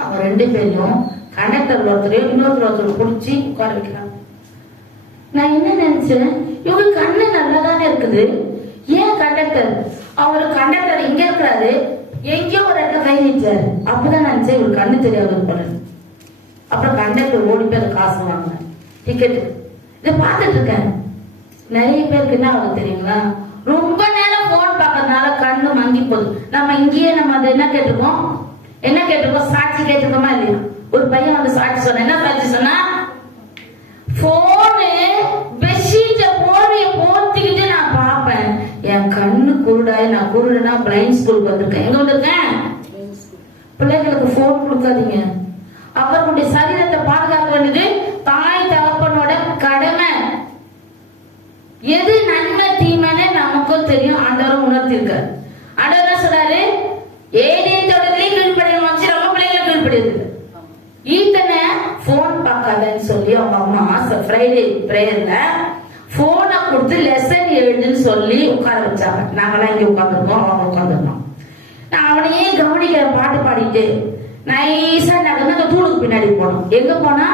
அவங்க 2 பேரையும் கண்டக்டர் ஒருத்தரையும் இன்னொருத்தர் புடிச்சு உட்கார வைக்கிறாங்க. நான் என்ன நினைச்சேன், இவங்க கண்ணு நல்லாதானே இருக்குது, ஏன் கண்டக்டர் அவரு கண்டக்டர் இங்க இருக்கிறாரு, எங்கேயோ ஒரு இடத்துல கை நீட்டாரு. அப்பதான் நினைச்சேன் இவரு கண்ணு தெரியாது போல. அப்புறம் கண்டக்டர் ஓடி போய் காசு வாங்க டிக்கெட். இதை பார்த்துட்டு இருக்கேன். நிறைய பேருக்கு என்ன ஆகுது தெரியுங்களா? ரொம்ப நேரம் போன் பார்க்கறதுனால கண்ணு மங்கி போகுது. நம்ம இங்கேயே நம்ம அதை என்ன கேட்டிருக்கோம்? சாட்சி கேட்டிருக்கோமா இல்லையா? ஒரு பையன் வந்து சாட்சி சொன்ன. என்ன சாட்சி சொன்னா? போனு பெட்ஷீட்ட போர்வைய போர்த்திக்கிட்டு நான் பார்ப்பேன், என் கண்ணு குருடாய், நான் குருடனா பிளைண்ட் ஸ்கூலுக்கு வந்திருக்கேன். எங்க வந்திருக்கேன்? பிள்ளைகளுக்கு போன் கொடுக்காதீங்க. அவர்களுடைய சரீரத்தை பாதுகாக்க வேண்டியது தாய் தகப்பனோட கடமை. எது நன்மை தீமைன்னு நமக்கும் தெரியும், ஆண்டவரும் உணர்த்திருக்காரு. ஆண்டவர் என்ன சொல்றாரு? ஏதேன் தோட்டத்திலேயே கீழ்ப்படியணும். நம்ம பிள்ளைகளை கீழ்ப்படியது. ஈத்தனை போன் பார்க்காதன்னு சொல்லி அவங்க அம்மா ஃப்ரைடே பிரேயர்ல போனை கொடுத்து லெசன் எழுதுன்னு சொல்லி உட்கார வச்சாங்க. நாங்களாம் இங்க உட்காந்துருக்கோம், அவங்க உட்காந்துருந்தோம். நான் அவனையே கவனிக்கிற, பாட்டு பாடிட்டு நைஸா நகர்ந்து தூணுக்கு பின்னாடி போனோம். எங்க போனா?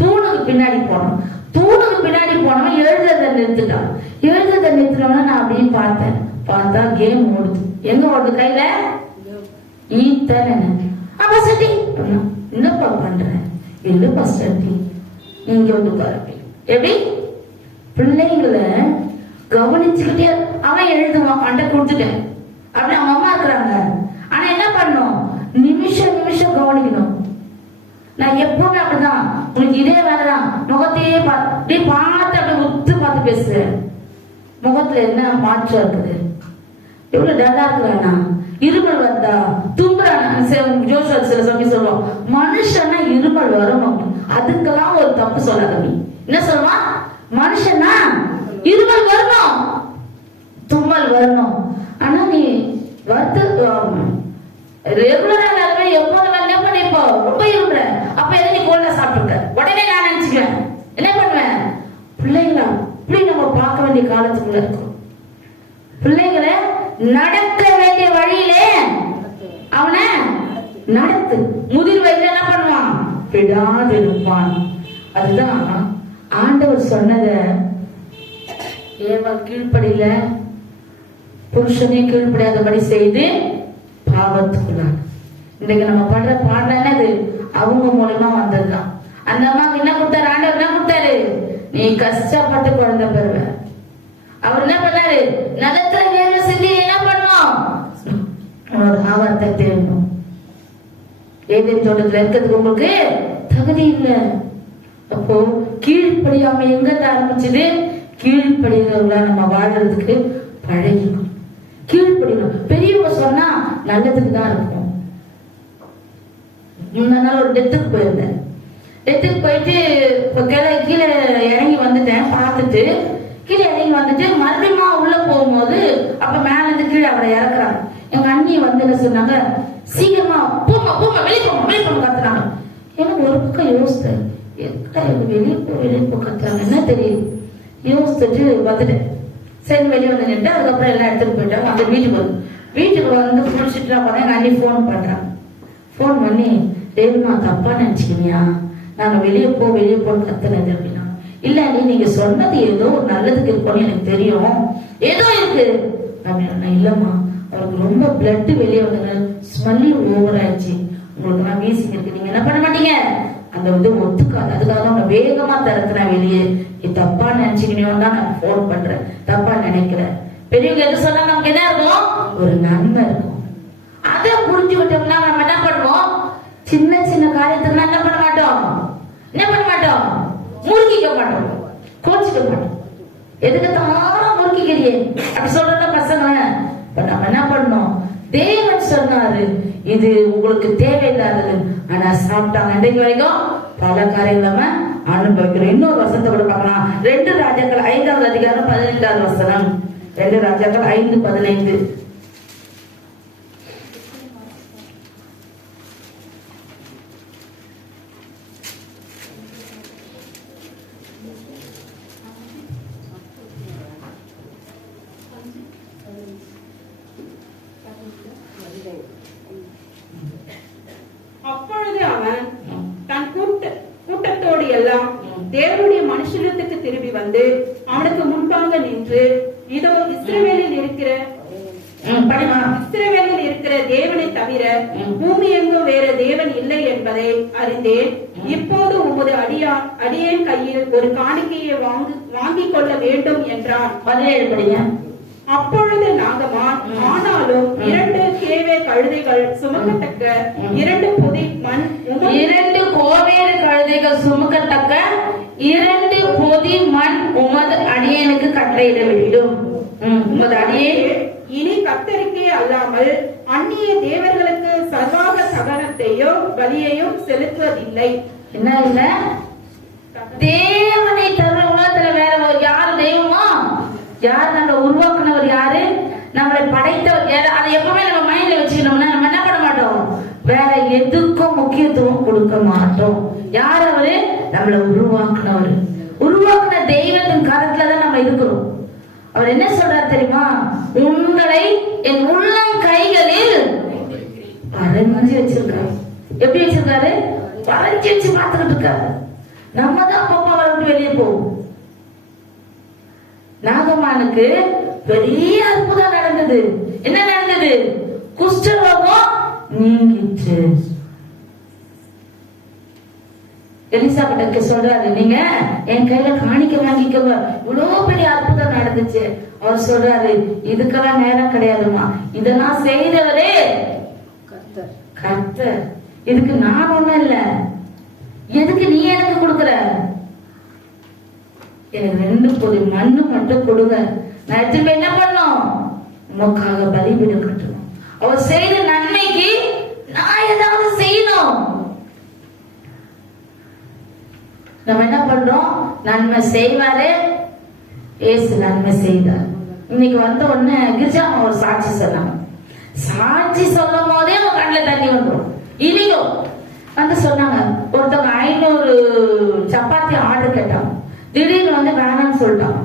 தூணுக்கு பின்னாடி போனோம். தூணுக்கு பின்னாடி போனவன் எழுதுறத நிறுத்துட்டான். எழுதுறத நிறுத்தினவன நான் அப்படியே பார்த்தேன். பார்த்தா கேம் ஓடுது. எங்க ஓடுது? கையில ஈத்தனை. அப்ப சரி என்னப்பா பண்ற? இல்லப்பா சரி, நீங்க வந்து பாருங்க. எப்படி பிள்ளைங்களை கவனிச்சுக்கிட்டே அவன் எழுதுவான். கண்ட கொடுத்துட்டேன் அப்படி அவங்க அம்மா இருக்கிறாங்க. ஆனா என்ன பண்ணும்? நிமிஷம் நிமிஷம் கவனிக்கணும். நான் எப்பவுமே அப்படிதான். உனக்கு இதே வேலைதான். முகத்தையே பார்த்து அப்படியே உத்து பார்த்து பேசுறேன். முகத்துல என்ன மாற்றம் இருக்குது? எவ்வளவு டல்லா இருக்கிறானா? இருமல் வந்தா தும்புறானா? ஜோஷுவா சில சமயம் சொல்லுவோம், மனுஷனா இருமல் வரும். அதுக்கெல்லாம் ஒரு தப்பு சொல்லாத. நீ என்ன சொல்லுவான்? மனுஷனா இருமல் வரணும், தும்மல் வரணும். ஆனா நீ ரெகுலரா எப்போது என்ன பண்ணிப்போ ரொம்ப இருன்ற, அப்ப எதை நீ கோல்டா சாப்பிட்டுருக்க? உடனே நான் நினைச்சுக்குவேன். என்ன பண்ணுவேன்? பிள்ளைங்களா இப்படி நம்ம பார்க்க வேண்டிய காலத்துக்குள்ள இருக்கும். பிள்ளைங்களை நடக்க வேண்டிய வழியிலே அவனை நடத்து. முதிர் வயதுல என்ன பண்ணுவான்? விடாது இருப்பான். அதுதான் ஆண்டவர் சொன்னத ஏவா கீழ்ப்படியில, புருஷனே கீழ்ப்படியாதபடி செய்து பாவத்துக்குள்ளார். இன்னைக்கு நம்ம பண்ற பாடம் என்னது? அவங்க மூலமா வந்ததுதான். அந்த அம்மாவுக்கு என்ன கொடுத்தாரு ஆண்டவர்? என்ன கொடுத்தாரு? நீ கஷ்டப்பட்டு குழந்தை பெறுவ. அவர் என்ன பண்ணாரு? நிலத்துல வேலை செஞ்சு என்ன பண்ணும்? உன்னோட ஆவாரத்தை தேடணும். ஏதேன் தோட்டத்துல இருக்கிறதுக்கு உங்களுக்கு தகுதி இல்லை. அப்போ கீழ்ப்படியாம எங்க ஆரம்பிச்சது? கீழ்ப்படிகளா நம்ம வாழ்றதுக்கு பழகிக்கணும். கீழ்ப்படியணும். பெரியவங்க சொன்னா நல்லதுக்கு தான் இருக்கும். முன்னாள் ஒரு டெத்துக்கு போயிருந்தேன். டெத்துக்கு போயிட்டு கீழே இறங்கி வந்துட்டேன். பார்த்துட்டு கீழே இறங்கி வந்துட்டு மறுபடியும் உள்ள போகும்போது அப்ப மேல இருந்து கீழே அவரை இறக்குறாங்க. எங்க அண்ணி வந்து என்ன சொன்னாங்க? சீக்கிரமா பூமா பூமா வெளியே போமா வெளியே போமா கத்துறாங்க. எனக்கு ஒரு பக்கம் யோசித்தேன், வெளியே போ கத்துறாங்க என்ன தெரியும் யோசிச்சுட்டு வந்துட்டேன். சரி வெளியே வந்து நின்று அதுக்கப்புறம் எல்லாம் எடுத்துட்டு போயிட்டாங்க. அந்த வீட்டுக்கு வந்து குளிச்சுட்டு எங்க அண்ணி போன் பண்றாங்க. போன் பண்ணி, தேவிமா தப்பா நினைச்சுக்கினியா? நாங்க வெளியே போன்னு கத்துனது அப்படின்னா, இல்ல நீங்க சொன்னது ஏதோ ஒரு நல்லதுக்கு இருக்கும்னு எனக்கு தெரியும், ஏதோ இருக்கு அப்படின்னா. இல்லம்மா அவருக்கு ரொம்ப பிளட் வெளியே வந்து ஸ்மெல்லி ஓவர் ஆயிடுச்சு, உங்களுக்கு எல்லாம் வீசிங் இருக்கு, நீங்க என்ன பண்ண மாட்டீங்க, அந்த வந்து ஒத்துக்காது, அதுக்காக அவங்க வேகமா திறக்கிறேன் வெளியே, தப்பா நினைச்சுக்கணும் தான் நான் போன் பண்றேன், தப்பா நினைக்கிறேன். பெரியவங்க எது சொன்னா நமக்கு என்ன இருக்கும்? ஒரு நன்மை இருக்கும். அதை புரிஞ்சு விட்டோம்னா நம்ம என்ன பண்ணுவோம்? சின்ன சின்ன காரியத்துக்கு என்ன பண்ண மாட்டோம்? முறுக்கிக்க மாட்டோம், கோச்சிக்க மாட்டோம். எதுக்கு தான் முறுக்கிக்கிறியே அப்படி சொல்ற பசங்க. நம்ம என்ன பண்ணோம்? தேவன் சொன்னாரு இது உங்களுக்கு தேவையில்லாதது, ஆனா சாப்பிட்டாங்க. இன்றைக்கு வரைக்கும் பல காரியங்கள் நம்ம அனுபவிக்கிறோம். இன்னொரு வசனத்தை கூட பார்க்கலாம். 2 ராஜாக்கள் 5வது அதிகாரம் 15வது வசனம். 2 ராஜாக்கள் 5:15. அப்பொழுது அவன் தன் கூட்டத்தோடு எல்லாம் தேவனுடைய மனுஷனத்துக்கு திரும்பி வந்து அவனுக்கு முன்பாக நின்று, இதோ இஸ்ரவேலில் இருக்கிற தேவனை தவிர பூமி எங்கும் வேற தேவன் இல்லை என்பதை அறிந்தேன். இப்போது உமது அடியேன் கையில் ஒரு காணிக்கையை வாங்கிக் கொள்ள வேண்டும் என்றான். 17 அப்பொழுது நாகமான், ஆனாலும் 2 கேவே கழுதைகள் சுமக்கத்தக்க 2 பொதி மண், 2 கோவேறு கழுதைகள் சுமக்கத்தக்க 2 பொதி மண் உமது அடியேனுக்கு கட்டளையிட வேண்டும். உமது அடியே இனி கர்த்தருக்கே அல்லாமல் அந்நிய தேவர்களுக்கு சர்வாக சகனத்தையோ பலியையும் செலுத்துவதில்லை. என்ன இல்ல? தேவனை தவிர உலகத்துல வேற யாரு தெய்வமா? யார் நம்மளை உருவாக்குனவர்? யாரு நம்மளை படைத்தவர்? அதை எப்பவுமே நம்ம மைண்ட்ல வச்சுக்கணும்னா நம்ம என்ன பண்ண மாட்டோம்? வேற எதுக்கும் முக்கியத்துவம் கொடுக்க மாட்டோம். யார் அவரு? நம்மளை உருவாக்குனவர். உருவாக்குன தெய்வத்தின் கரத்துலதான் நம்ம இருக்கிறோம். அவர் என்ன சொல்றாரு தெரியுமா? உங்களை என் உள்ளம் கைகளில் வரைஞ்சு வச்சிருக்காரு. எப்படி வச்சிருக்காரு? வரைஞ்சு வச்சு பார்த்துக்கிட்டு இருக்காரு. நம்ம தான் அப்பப்பா வளர்ந்து வெளியே போவோம். நாகமானுக்கு பெரிய அற்புதம் நடந்தது. என்ன நடந்தது? குஷ்டரோகம் நீங்கிச்சு. எலிசா கிட்ட சொல்றாரு, நீங்க என் கையில காணிக்க வாங்கிக்கோங்க, இவ்வளவு பெரிய அற்புதம் நடந்துச்சு. அவர் சொல்றாரு, இதுக்கெல்லாம் நேரம் கிடையாதுமா, இதெல்லாம் செய்தவரே கர்த்தர், இதுக்கு நான் ஒண்ணும் இல்ல, எதுக்கு நீ எனக்கு கொடுக்குற? எனக்கு 2 பொதி மண்ணு மட்டும் கொடுங்க, நான் திரும்ப என்ன பண்ணும்? உமக்காக பலிபீட கட்டணும். அவர் செய்த நன்மைக்கு நான் ஏதாவது செய்யணும். நம்ம என்ன பண்றோம்? நன்மை செய்வாரு, ஏசு நன்மை செய்தார். இன்னைக்கு வந்த உடனே கிரிஜாமா ஒரு சாட்சி சொன்னாங்க. சாட்சி சொல்லும் போதே அவங்க கண்ணில் தண்ணி வந்துடும். இனிக்கும் வந்து சொன்னாங்க, ஒருத்தவங்க 500 சப்பாத்தி ஆர்டர் கேட்டாங்க. திடீர்னு வந்து வேணாம்னு சொல்லிட்டாங்க.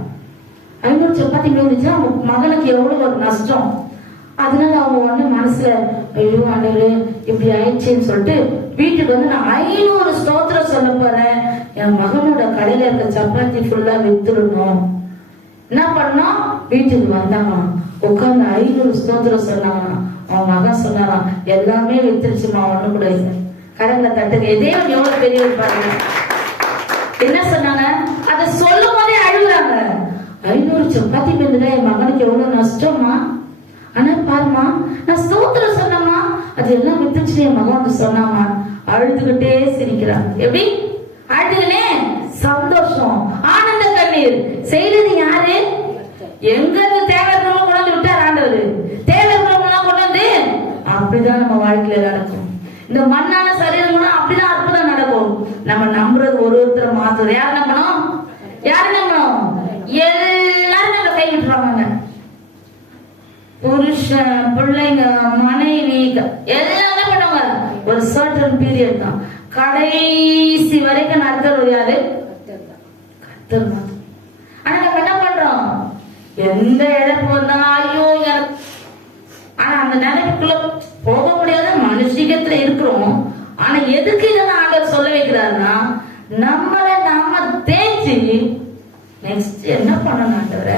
500 சப்பாத்தி மீந்துச்சுன்னா மகனுக்கு எவ்வளவு ஒரு நஷ்டம். அதனால அவங்க வந்து மனசுல ஐயோ ஆண்டவரே இப்படி ஆயிடுச்சுன்னு சொல்லிட்டு வீட்டுக்கு வந்து நான் 500 ஸ்தோத்திரம் சொல்ல போறேன், என் மகனோட கடையில இருக்க சப்பாத்தி ஃபுல்லா வித்துடணும். என்ன பண்ணோம், வீட்டுக்கு வந்தாங்க, உட்காந்து 500 ஸ்தோத்திரம் சொன்னாங்க. அவன் மகன் சொன்னாராம், எல்லாமே வித்துருச்சுமா, ஒண்ணு கூட இல்லை. கடவுளை தட்டுங்க, தேவன் எவ்வளவு பெரிய பாருங்க. என்ன சொன்னாங்க, அதை சொல்லும் போதே அழுகுறாங்க. 500 சப்பாத்தி வித்துட்டா என் மகனுக்கு எவ்வளவு நஷ்டமா, ஆனா பாருமா நான் ஸ்தோத்திரம் சொன்னமா, அது எல்லாம் வித்துச்சு என் மகன் வந்து சொன்னாமா. அழுதுகிட்டே சிரிக்கிறான். எப்படி அழுதுனே சந்தோஷம், ஆனந்த கண்ணீர். செய்தது யாரு, எங்க தேவையான கொண்டு விட்டார் ஆண்டவர். தேவையான கொண்டு வந்து அப்படிதான் நம்ம வாழ்க்கையில நடக்கும். இந்த மண்ணான சரீரம் அப்படிதான் அற்புதம் நடக்கும். நம்ம நம்புறது ஒருத்தர் மாத்திரம். யார் நம்பணும், யாரு நம்பணும், எல்லாரும் நம்ம கை விட்டுருவாங்க. புருஷன், பிள்ளைங்க, மனைவி எல்லாம் என்ன பண்ணுவாங்க, ஒரு சர்டன் பீரியட் தான். கடைசி வரைக்கும் நடத்துறது யாரு, கர்த்தர் தான். ஆனா நம்ம என்ன பண்றோம், எந்த இழப்பு வந்தா ஐயோ எனக்கு, ஆனா அந்த நிலைமைக்குள்ள போக முடியாத மனுஷிகத்துல இருக்கிறோம். ஆனா எதுக்கு இதெல்லாம் ஆண்டவர் சொல்ல வைக்கிறாருன்னா, நம்மளை நாம தேய்ச்சி நெக்ஸ்ட் என்ன பண்ணணும், ஆண்டவரை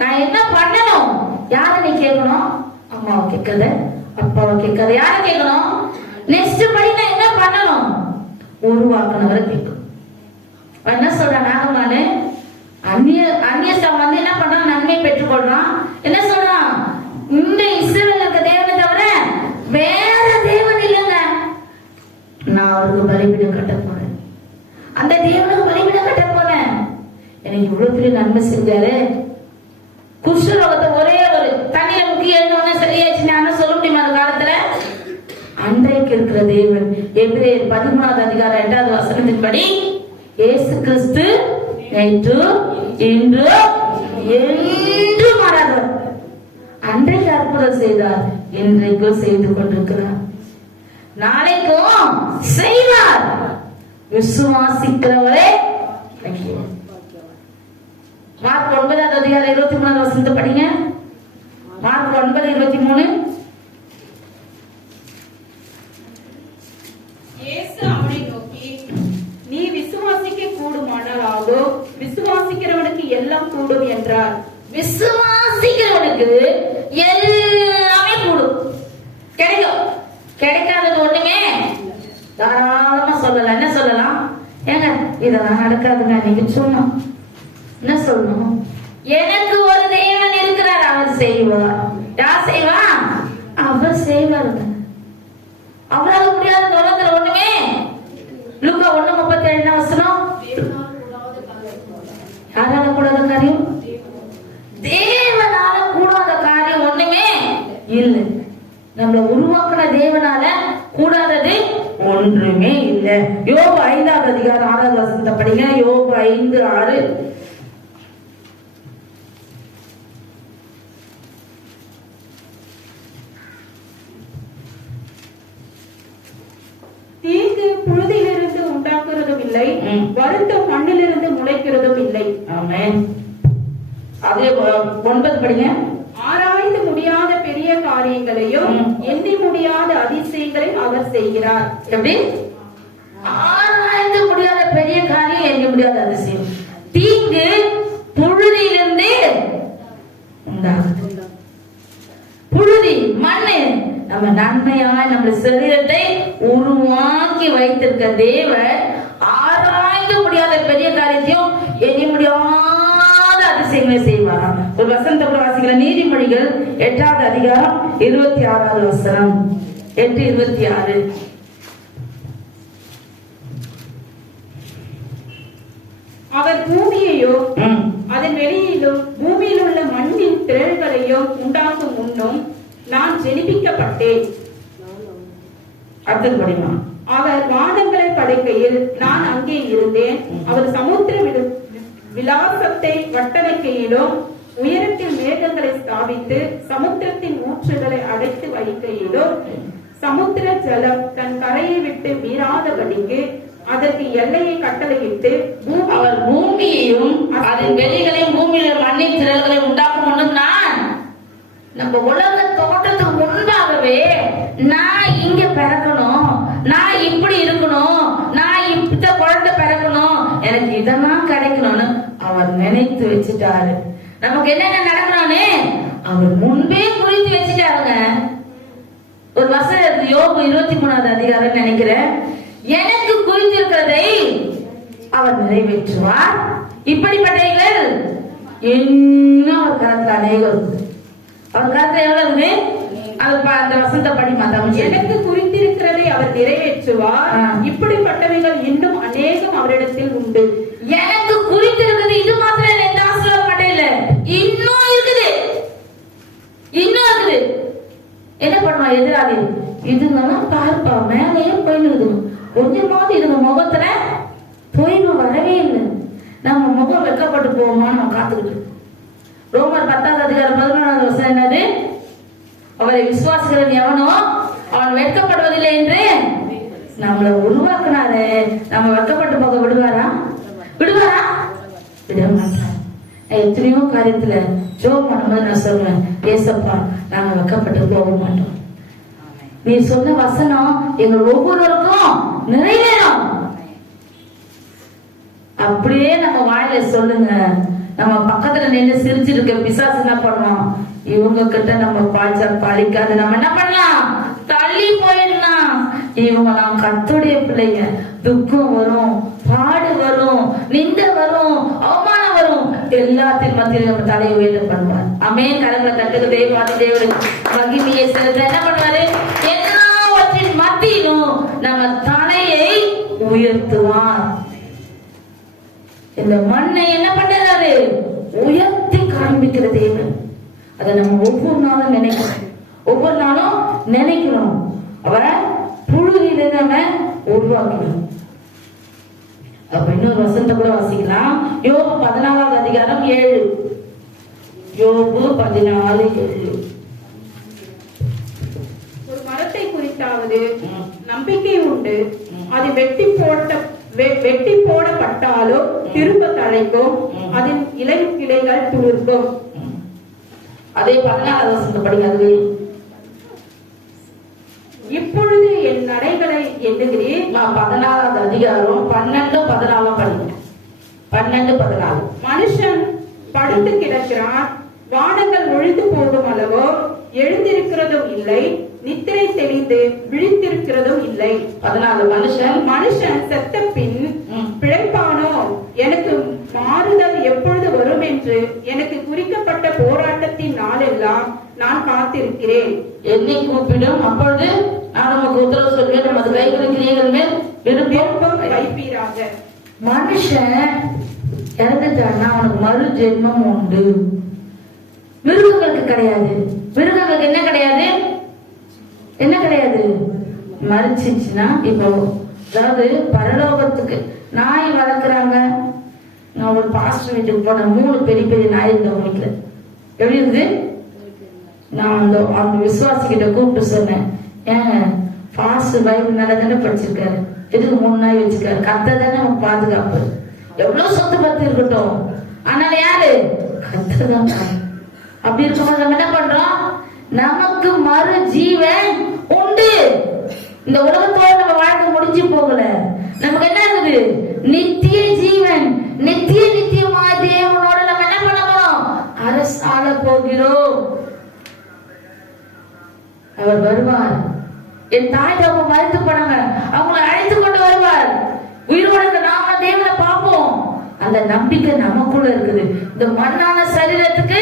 நான் என்ன பண்ணணும், யார நீ கேட்கணும், அம்மாவை கேட்கத, அப்பாவை கேட்கத, யார கேட்கணும், நெக்ஸ்ட் படி நான் என்ன பண்ணணும், உருவாக்குனவரை கேட்கணும். என்ன சொல்றான் நாகமானு, அந்நியஸ்தம் வந்து என்ன பண்றான், நன்மை பெற்றுக்கொள்றான். என்ன சொல்றான், இந்த இஸ்ரவேல் இருக்க தேவனை தவிர வேற தேவன் இல்லைங்க, நான் அவருக்கு பலிபீடம் கட்ட போறேன், அந்த தேவனுக்கு பலிபீடம் கட்ட போறேன். எனக்கு இவ்வளவு பெரிய நன்மை செஞ்சாரு. குஷ்டரோகத்தை ஒரே ஒரு தண்ணியில முக்கிய எழுந்தோட சரியாச்சு ஞானம் சொல்ல முடியுமா அந்த காலத்துல? அன்றைக்கு இருக்கிற தேவன் எபிரேயர் 13வது அதிகாரம் 8வது வசனத்தின்படி இயேசு கிறிஸ்து நேற்று இன்று என்று மாறாதவர். அன்றைக்கு அற்புதம் செய்தார், இன்றைக்கும் செய்து கொண்டிருக்கிறார், நாளைக்கும் செய்வார். விசுவாசிக்கிறவரே. மார்க் 9வது அதிகாரம் 23வது வசனத்தை படிங்க. மார்க் 9:23. இயேசு அவனை நோக்கி, நீ விசுவாசிக்க கூடுமானால் ஆகோ, விசுவாசிக்கிறவனுக்கு எல்லாம் கூடும் என்றார். விசுவாசிக்கிறவனுக்கு எல்லாமே கூடும், கிடைக்கும். கிடைக்காதது ஒண்ணுமே தாராளமா சொல்லலாம். என்ன சொல்லலாம், ஏங்க இதெல்லாம் நடக்காதுங்க, நீங்க சொன்னோம். என்ன சொல்லணும், எனக்கு ஒரு தேவன் இருக்கிறார், அவர் செய்வார். யார் செய்வா, அவர் செய்வாருங்க. அவரால் முடியாத உலகத்துல ஒண்ணுமே. லூக்கா 1:37 வசனம், யாரால கூடாத காரியம், தேவனால கூடாத காரியம் ஒண்ணுமே இல்லை. நம்மள உருவாக்குன தேவனால கூடாதது ஒன்றுமே இல்லை. யோபு 5வது அதிகாரம் 6வது வசனத்தை படிங்க. யோபு 5:6. தீங்கு புழுதியிலிருந்து உண்டாக்குறதும் இல்லை, வருத்தம் மண்ணிலிருந்து முளைக்கிறதும் இல்லை. ஆமென். அதே 9 படிங்க. ஆராய்ந்து முடியாத பெரிய காரியங்களையும் எண்ணி முடியாத அதிசயங்களையும் அவர் செய்கிறார். எப்படி ஆராய்ந்து முடியாத பெரிய காரியம், எண்ணி முடியாத அதிசயம். தீங்கு புழுதியிலிருந்து உண்டாகுது. புழுதி, மண்ணு, நம்ம நன்மையாய் நம்ம சரீரத்தை உருவாக்கி வைத்திருக்க தேவன் ஆராய்ந்து முடியாத பெரிய காரியத்தையும் எண்ணி முடியாத அதிசயங்களை செய்வாராம். ஒரு வசனத்தை கூட வாசிக்கிற நீதிமொழிகள் 8வது அதிகாரம் 26வது வசனம். 8:26. அவர் பூமியையும் அதன் வெளியிலும் பூமியில் உள்ள மண்ணின் திரள்களையும் உண்டாக்கும் முன்னும் நான் ஜெனிப்பிக்கப்பட்டேன். அடுத்தது படிமா. அவர் வானங்களை படைக்கையில் நான் அங்கே இருந்தேன். அவர் சமுத்திர விலாசத்தை வட்டணைக்கையிலும் உயரத்தில் மேகங்களை ஸ்தாபித்து சமுத்திரத்தின் ஊற்றுகளை அடைத்து வைக்கையிலும் சமுத்திர ஜலம் தன் கரையை விட்டு மீறாதபடிக்கு அதற்கு எல்லையை கட்டளையிட்டு அவர் பூமியையும் அதன் வெளிகளையும் பூமியில மண்ணின் திரள்களை உண்டாக்கும் முன்னும் நான் நம்ம உலக தோற்றத்துக்கு முன்பாகவே நான் இங்க பிறக்கணும், நான் இப்படி இருக்கணும், நான் இந்த குழந்தை பிறக்கணும், எனக்கு இதெல்லாம் கிடைக்கணும்னு அவர் நினைத்து வச்சுட்டாரு. நமக்கு என்னென்ன நடக்கணும்னு அவர் முன்பே குறித்து வச்சுட்டாருங்க. ஒரு வசனம் யோபு 23வது அதிகாரம் நினைக்கிறேன். எனக்கு குறித்திருக்கிறதை அவர் நிறைவேற்றுவார், இப்படிப்பட்டவைகள் இன்னும் அவர் கருத்துல அநேகம். அவர் கருத்துல எவ்வளவு இருக்கு? அந்த வசனத்தை படிமா தமிழ். எனக்கு குறித்திருக்கிறதை அவர் நிறைவேற்றுவார், இப்படிப்பட்டவைகள் இன்னும் அநேகம் அவரிடத்தில் உண்டு. எனக்கு குறித்திருக்கிறது இது மாத்திரம் எந்த சொல்ல மாட்டேன், இல்ல இன்னும் இருக்குது, இன்னும் இருக்குது. என்ன பண்ணுவான் எதிராளி? இதுங்கெல்லாம் பார்ப்பா மேலேயே போயிடுது, கொஞ்சமாவது இதுங்க முகத்துல தொய்வு வரவே இல்லை. நம்ம முகம் வெட்கப்பட்டு போவோமா நம்ம காத்துக்கிட்டு. ரோமர் 10வது அதிகாரம் 11வது வசனம் என்னது? அவரை விசுவாசிக்கிறவன் எவனோ அவன் வெட்கப்படுவதில்லை என்று நம்மளை உருவாக்குனாரு. நம்ம வெட்கப்பட்டு போக விடுவாரா? விடுவாரா? விட மாட்டார். எத்தனையோ காரியத்துல ஜோம் பண்ணும்போது நான் சொல்லுவேன், ஏசப்பா நாங்க வெட்கப்பட்டு போக மாட்டோம். நீ சொன்ன வசனம் எங்கள் ஒவ்வொருவருக்கும் நிறைவேறும். அப்படியே நம்ம வாயில சொல்லுங்க. நம்ம பக்கத்துல நின்று சிரிச்சிட்டு இருக்க பிசாசு என்ன பண்ணுவோம்? இவங்க கிட்ட நம்ம பாய்ச்சா பழிக்காது, நம்ம என்ன பண்ணலாம்? தள்ளி போயிடலாம். இவங்க நாம் கர்த்தருடைய பிள்ளைங்க. துக்கம் வரும், பாடு வரும், நிந்த வரும், அவமானம் வரும், எல்லாத்தின் மத்தியிலும் நம்ம தலையை உயர்த்த பண்ணுவார். அமேன். கரங்களை தட்டுக்கு தேவாதி தேவருக்கு மகிமையை செலுத்த என்ன பண்ணுவாரு? எல்லாவற்றின் மத்தியிலும் நம்ம தலையை உயர்த்துவார். இந்த மண்ணை என்ன பண்றாரு? உயர்த்தி காண்பிக்கிற தேவன். அதை நம்ம ஒவ்வொரு நாளும் நினைக்கணும், ஒவ்வொரு நாளும் நினைக்கணும். அவரை புழுதியில நம்ம உருவாக்கணும். அப்ப இன்னொரு வசனத்தை கூட வாசிக்கலாம். யோபு 14வது அதிகாரம் 7. யோபு 14:7. ஒரு மரத்தை குறித்தாவது நம்பிக்கை உண்டு, அது வெட்டி போடப்பட்டாலோ திரும்ப தழைக்கும், அதன் கிளைகள் துளிர்க்கும். அதே 14வது வசனத்தை படிங்க. இப்பொழுது என் நடைகளை எண்ணுகிறேன். 14வது அதிகாரம் 12-14 படிங்க. 12-14. மனுஷன் படுத்து கிடக்கிறான், வானங்கள் ஒழிந்து போகும் அளவோ எழுந்திருக்கிறதும் இல்லை, நித்திரை தெளிந்து விழித்திருக்கிறதும் இல்லை. 14. மனுஷன் செத்த பின் பிழைப்பானோ? எனக்கு மாறுதல் எப்பொழுது வரும் என்று எனக்கு குறிக்கப்பட்ட போராட்டத்தின் நாளெல்லாம் நான் காத்திருக்கிறேன். என்னை கூப்பிடும், அப்பொழுது நான் நமக்கு உத்தரவு சொல்வேன், நமது கைகளின் கிரியைகள் மேல் விருப்பம் வைப்பீராக. மனுஷன் இறந்துட்டான்னா அவனுக்கு மறு ஜென்மம் உண்டு. மிருகங்களுக்கு கிடையாது. மிருகங்களுக்கு என்ன கிடையாது? என்ன கிடையாது? மறிச்சிச்சுன்னா இப்போ அதாவது பரலோகத்துக்கு நாய் வளர்க்குறாங்க. நான் ஒரு பாஸ்டர் வீட்டுக்கு போனேன், 3 பெரிய பெரிய நாய் இருந்தவங்க வீட்டுல. எப்படி இருந்து? நான் அந்த விசுவாசிக்கிட்ட கூப்பிட்டு சொன்னேன், ஏங்க பாஸ்டர் பைபிள் நல்லா தானே படிச்சிருக்காரு, எதுக்கு 3 நாய் வச்சிருக்காரு? கர்த்தர் தானே அவன் பாதுகாப்பு. எவ்வளவு சொத்து பத்து இருக்கட்டும், ஆனால் யாரு? கர்த்தர் தான். அப்படி இருக்கும்போது நம்ம என்ன பண்றோம்? நமக்கு மறு ஜீவன் உண்டு. இந்த உலகத்தோட நம்ம வாழ்க்கை முடிஞ்சு போகல. நமக்கு என்ன இருக்குது? நித்திய ஜீவன். நித்தியமா தேவனோட நம்ம என்ன பண்ண போறோம்? அரசாள போகிறோம். அவர் வருவார். என் தாய் தகப்ப மறுத்து போனாங்க, அவங்களை அழைத்து கொண்டு வருவார். உயிரோட நாம தேவனை பார்ப்போம். அந்த நம்பிக்கை நமக்குள்ள இருக்குது. இந்த மண்ணான சரீரத்துக்கு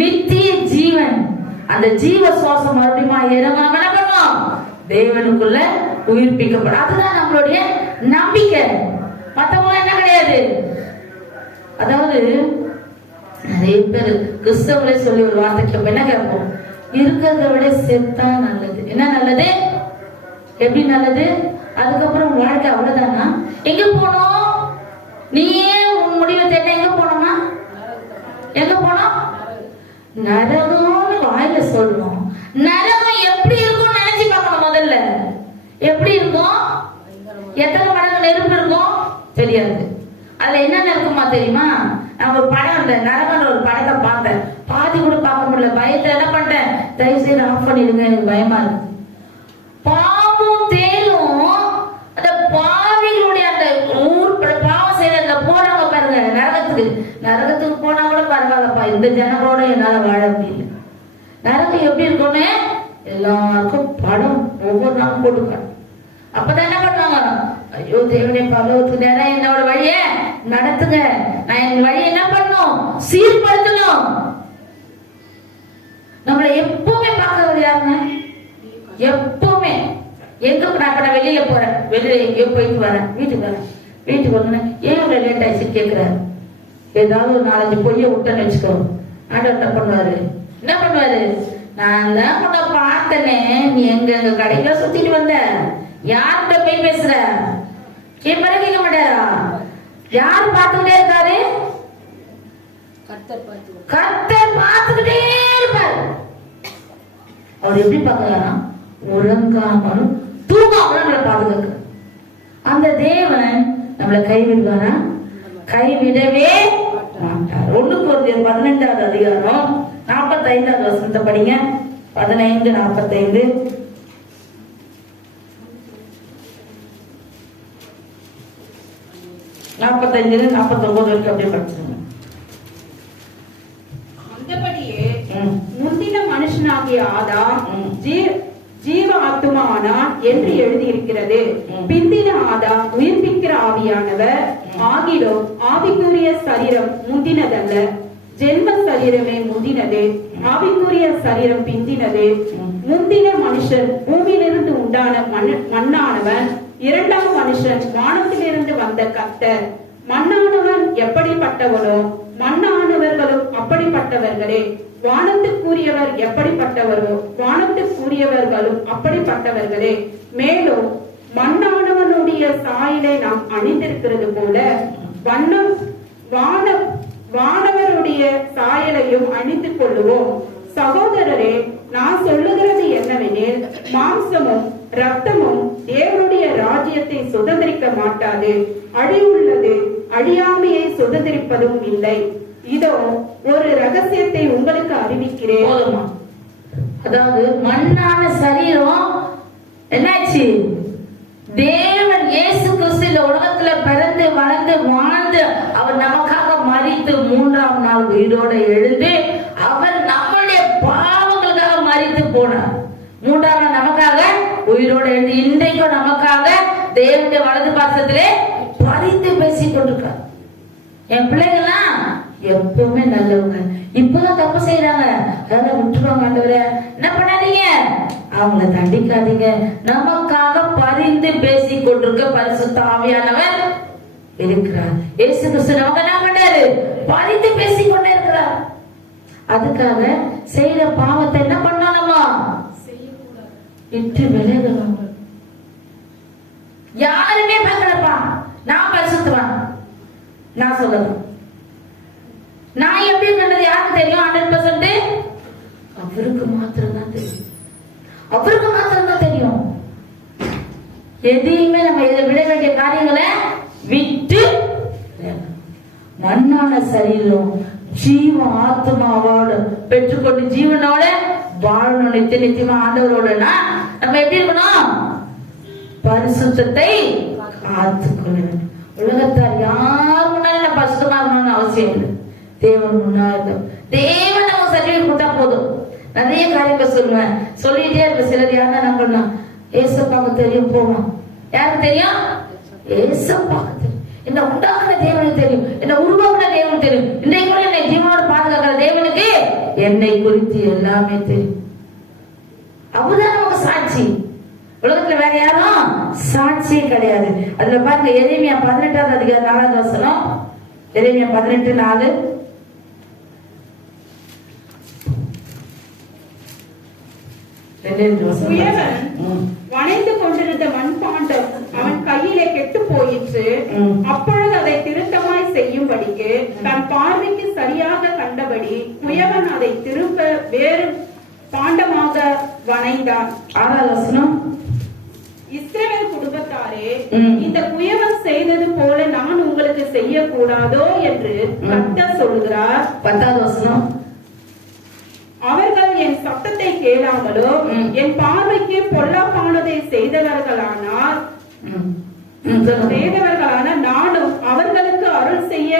நித்திய ஜீவன், அந்த ஜீவ சுவாசம் மறுபடியும் இறங்க என்ன பண்ணுவோம்? தேவனுக்குள்ள உயிர்ப்பிக்கப்படும். அதுதான் நம்மளுடைய நம்பிக்கை. மத்தவங்க என்ன கிடையாது. அதாவது நிறைய பேர் கிறிஸ்தவங்களே சொல்லி ஒரு வார்த்தை கேட்போம். என்ன கேட்போம்? இருக்கிறத விட செத்தா நல்லது. என்ன நல்லது? எப்படி நல்லது? அதுக்கப்புறம் வாழ்க்கை அவ்வளவுதானா? எங்க போனோம்? நீயே உன் முடிவை தேட எங்க போனோமா? எங்க போனோம்? நரகம்னு வாயில சொல்லணும். நரகம் எப்படி இருக்கும் நினைச்சு பார்க்கணும். முதல்ல எப்படி இருக்கும்? எத்தனை மடங்கு நெருப்பு இருக்கும் தெரியாது. அதுல என்னென்ன இருக்குமா தெரியுமா? நான் ஒரு படம், அந்த நரகன்ற ஒரு படத்தை பார்த்தேன். மாத்தி கூட பார்க்க முடியல. பயத்துல என்ன பண்ணிட்டேன், தயவு செய்து ஆஃப் பண்ணிடுங்க, எனக்கு பயமா இருக்கு. பாவம் தேலும் அந்த பாவிகளுடைய அந்த பாவம் செய்த அந்த போனவங்க பாருங்க நரகத்துக்கு போனா கூட பரவாயில்லப்பா, இந்த ஜனங்களோட என்னால வாழ முடியல. நரகம் எப்படி இருக்கும்னு எல்லாருக்கும் படம் ஒவ்வொரு நாளும் போட்டுக்காங்க. அப்பதான் என்ன பண்ணுவாங்க, ஐயோ தேவனே பரலோகத்துக்கு நேரம் என்னோட வழிய நடத்துங்க, நான் என் வழியை என்ன பண்ணணும், சீர்படுத்தணும். நம்மளை எப்பவுமே பார்க்க யாருங்க, எப்பவுமே எங்க நான் வெளியில போறேன், வெளியில எங்கேயோ போயிட்டு வரேன், வீட்டுக்கு வரேன் ஏன் இவ்வளவு லேட் ஆயிடுச்சு கேட்கிறாரு. ஏதாவது ஒரு 4-5 பொய்ய விட்டேன்னு வச்சுக்கோ, ஆண்டவர் என்ன பண்ணுவாரு, நான் தான் உன்னை பார்த்தனே, நீ எங்க கடையில சுத்திட்டு வந்த, யார்கிட்ட போய் பேசுற கேட்க மாட்டாரா? யார் பார்த்துக்கிட்டே இருக்காரு, கர்த்தர் பார்த்துக்கிட்டே இருப்பாரு. அவர் எப்படி பார்க்கலாம், உறங்காமலும் தூங்காமலும் நம்மளை பாதுகாக்க. அந்த தேவன் நம்மளை கைவிடுவாரா? கைவிடவே மாட்டார். 1 கொரிந்தியர் 12வது அதிகாரம் 45வது வசனத்தை படிங்க. 15:45. 45-49 வரைக்கும் அப்படியே படிச்சிருங்க. அந்தபடியே முந்தின மனுஷனாகிய ஆதாம் ஜீவ ஆத்துமா ஆனான் என்று எழுதியிருக்கிறது. பிந்தின ஆதாம் உயிர்ப்பிக்கிற ஆவியானவர். ஆகிலும் ஆவிக்குரிய சரீரம் முந்தினதல்ல, ஜென்ம சரீரமே முந்தினது, ஆவிக்குரிய சரீரம் பிந்தினது. முந்தின மனுஷன் பூமியிலிருந்து உண்டான மண்ணானவன், 2ஆம் மனுஷன் வானத்திலிருந்து வந்த கர்த்தர். மண்ணானவன் எப்படிப்பட்டவனோ மண்ணானவர்களும் அப்படிப்பட்டவர்களே. வானத்துக்குரியவர் எப்படிப்பட்டவரோ வானத்துக்குரியவர்களும் அப்படிப்பட்டவர்களே. மேலும் மண்ணானவனுடைய சாயலை நாம் அணிந்திருக்கிறது போல வானவருடைய சாயலையும் அணிந்து கொள்ளுவோம். சகோதரரே, நான் சொல்லுகிறது என்னவெனில், மாம்சமும் ரத்தமும் தேவனுடைய ராஜ்யத்தை சுதந்திரிக்க மாட்டாது, அழிவுள்ளது அழியாமையை சுதந்திரிப்பதும் இல்லை. இதோ ஒரு ரகசியத்தை உங்களுக்கு அறிவிக்கிறேன். போதுமா? அதாவது மண்ணான சரீரம் என்னாச்சு, தேவன் இயேசு கிறிஸ்து இந்த உலகத்துல பிறந்து வளர்ந்து வாழ்ந்து அவர் நமக்காக மரித்து 3ஆம் நாள் உயிரோட எழுந்து அவர் நம்முடைய பாவங்களுக்காக மரித்து போனார். 3ஆம் நாள் நமக்காக உயிரோட எழுந்து இன்றைக்கும் நமக்காக தேவனுடைய வலது பாசத்திலே பரிந்து பேசிக் கொண்டிருக்கார். என் பிள்ளைங்களாம் எப்பவுமே நல்லவங்க, இப்பதான் தப்பு செய்யறாங்க, அதெல்லாம் விட்டுருவாங்க. ஆண்டவரே என்ன பண்ணாதீங்க, அவங்கள தண்டிக்காதீங்க. நமக்காக பரிந்து பேசிக் கொண்டிருக்க பரிசுத்த ஆவியானவர் இருக்கிறார். இயேசு கிறிஸ்து நமக்கு என்ன பண்ணாரு, பரிந்து பேசிக் கொண்டே இருக்கிறார். அதுக்காக செய்யற பாவத்தை என்ன பண்ணணுமா, விட்டு விலகணும். யாருமே பார்க்கலப்பா, நான் பரிசுத்தவான், நான் சொல்லணும். நான் எப்படி இருந்தது யாருக்கு தெரியும்? 100% அவருக்கு மாத்திரம் தான் தெரியும், அவருக்கு மாத்திரம் தான் தெரியும். எதையுமே நம்ம விட வேண்டிய காரியங்களை விட்டு மண்ணான சரீரம் ஜீவ ஆத்மாவோட பெற்றுக்கொண்டு ஜீவனோட வாழணும் நித்தியமா ஆண்டவரோடனா நம்ம எப்படி இருக்கணும், பரிசுத்தத்தை காத்துக்கொள்ள வேண்டும். உலகத்தார் யார் முன்னாலும் நான் பரிசுத்தமா இருக்கணும்னு அவசியம் இல்லை. தேவன் முன்னாள் தேவன் நம்ம சர்டிபிகேட் கொடுத்தா போதும். நிறைய காரியங்கள் சொல்லுவேன், சொல்லிட்டே இருக்க. சிலர் யாருன்னா என்ன பண்ணலாம், ஏசப்பாவுக்கு தெரியும் போவான். யாருக்கு தெரியும்? ஏசப்பாவுக்கு தெரியும். என்ன உண்டாக்குன தேவனுக்கு தெரியும், என்ன உருவாக்குன தேவனுக்கு தெரியும். இன்றைக்கு கூட என்னை ஜீவனோட பாதுகாக்கிற தேவனுக்கு என்னை குறித்து எல்லாமே தெரியும். அவர்தான் நமக்கு சாட்சி. உலகத்துல வேற யாரும் சாட்சியே கிடையாது. அதுல பாருங்க, எரேமியா 18வது அதிகாரம் 4வது வசனம். எரேமியா 18:4. வணைந்து கொண்டிருந்த மண்பாண்டம் அவன் கையிலே கெட்டு போயிற்று. அப்பொழுது அதை திருத்தமாய் செய்யும்படிக்கு தன் பார்வைக்கு சரியாக கண்டபடி குயவன் அதை திரும்ப வேறு பாண்டமாக வணைந்தான். 6வது வசனம். இஸ்ரவேல் குடும்பத்தாரே, இந்த குயவன் செய்தது போல நான் உங்களுக்கு செய்யக்கூடாதோ என்று கர்த்தர் சொல்கிறார். 10வது வசனம். அவர்கள் என் சத்தத்தை கேளாமலோ என் பார்வைக்கு பொல்லாப்பானதை செய்தவர்களான நானும் அவர்களுக்கு அருள் செய்ய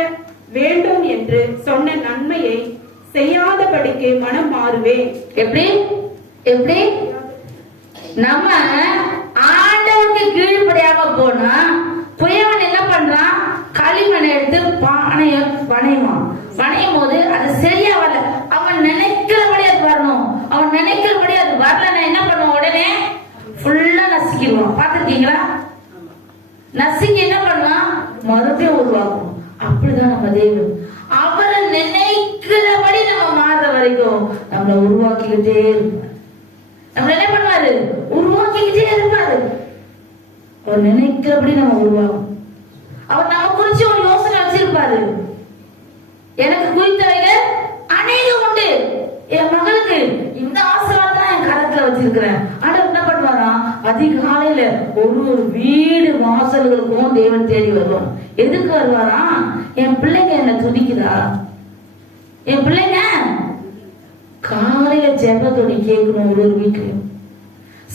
வேண்டும் என்று சொன்ன நன்மையை செய்யாதபடிக்கு மனம் மாறுவேன். எப்படி எப்படி நம்ம ஆண்டவருக்கு கீழ்ப்படியாம போனா புயவன் என்ன பண்றான்? களிமண் எடுத்து பானைய வணையுவான். வணையும் போது அது சரியா வரல, அவன் நினைக்கிறபடி அது வரணும். அவன் நினைக்கிறபடி அது வரலன்னா என்ன பண்ணுவான்? உடனே ஃபுல்லா நசுக்கிடுவான். பாத்துருக்கீங்களா? நசுக்கி என்ன பண்ணுவான்? மறுபடியும் உருவாக்கும். அப்படிதான் நம்ம தேவன். அவரை நினைக்கிறபடி நம்ம மாறுற வரைக்கும் நம்மளை உருவாக்கிக்கிட்டே இருப்பார். நம்ம என்ன பண்ணுவாரு? உருவாக்கிக்கிட்டே இருப்பாரு. அவர் நினைக்கிறபடி நம்ம உருவாகும். அவர் நம்ம குறிச்சு ஒரு யோசனை வச்சிருப்பாரு. எனக்கு குறித்தவைகள் அநேகம் உண்டு. என் மகளுக்கு இந்த ஆசீர்வாதம் என் கரத்துல வச்சிருக்கிறேன். ஆனா என்ன பண்ணுவாரா? அதிகாலையில ஒரு வீடு வாசல்களுக்கும் தேவன் தேடி வருவான். எதுக்கு வருவாரா? என் பிள்ளைங்க என்ன துதிக்குதா? என் பிள்ளைங்க காலையில ஜெபத்தோடி கேட்கணும். ஒரு வீட்லயும்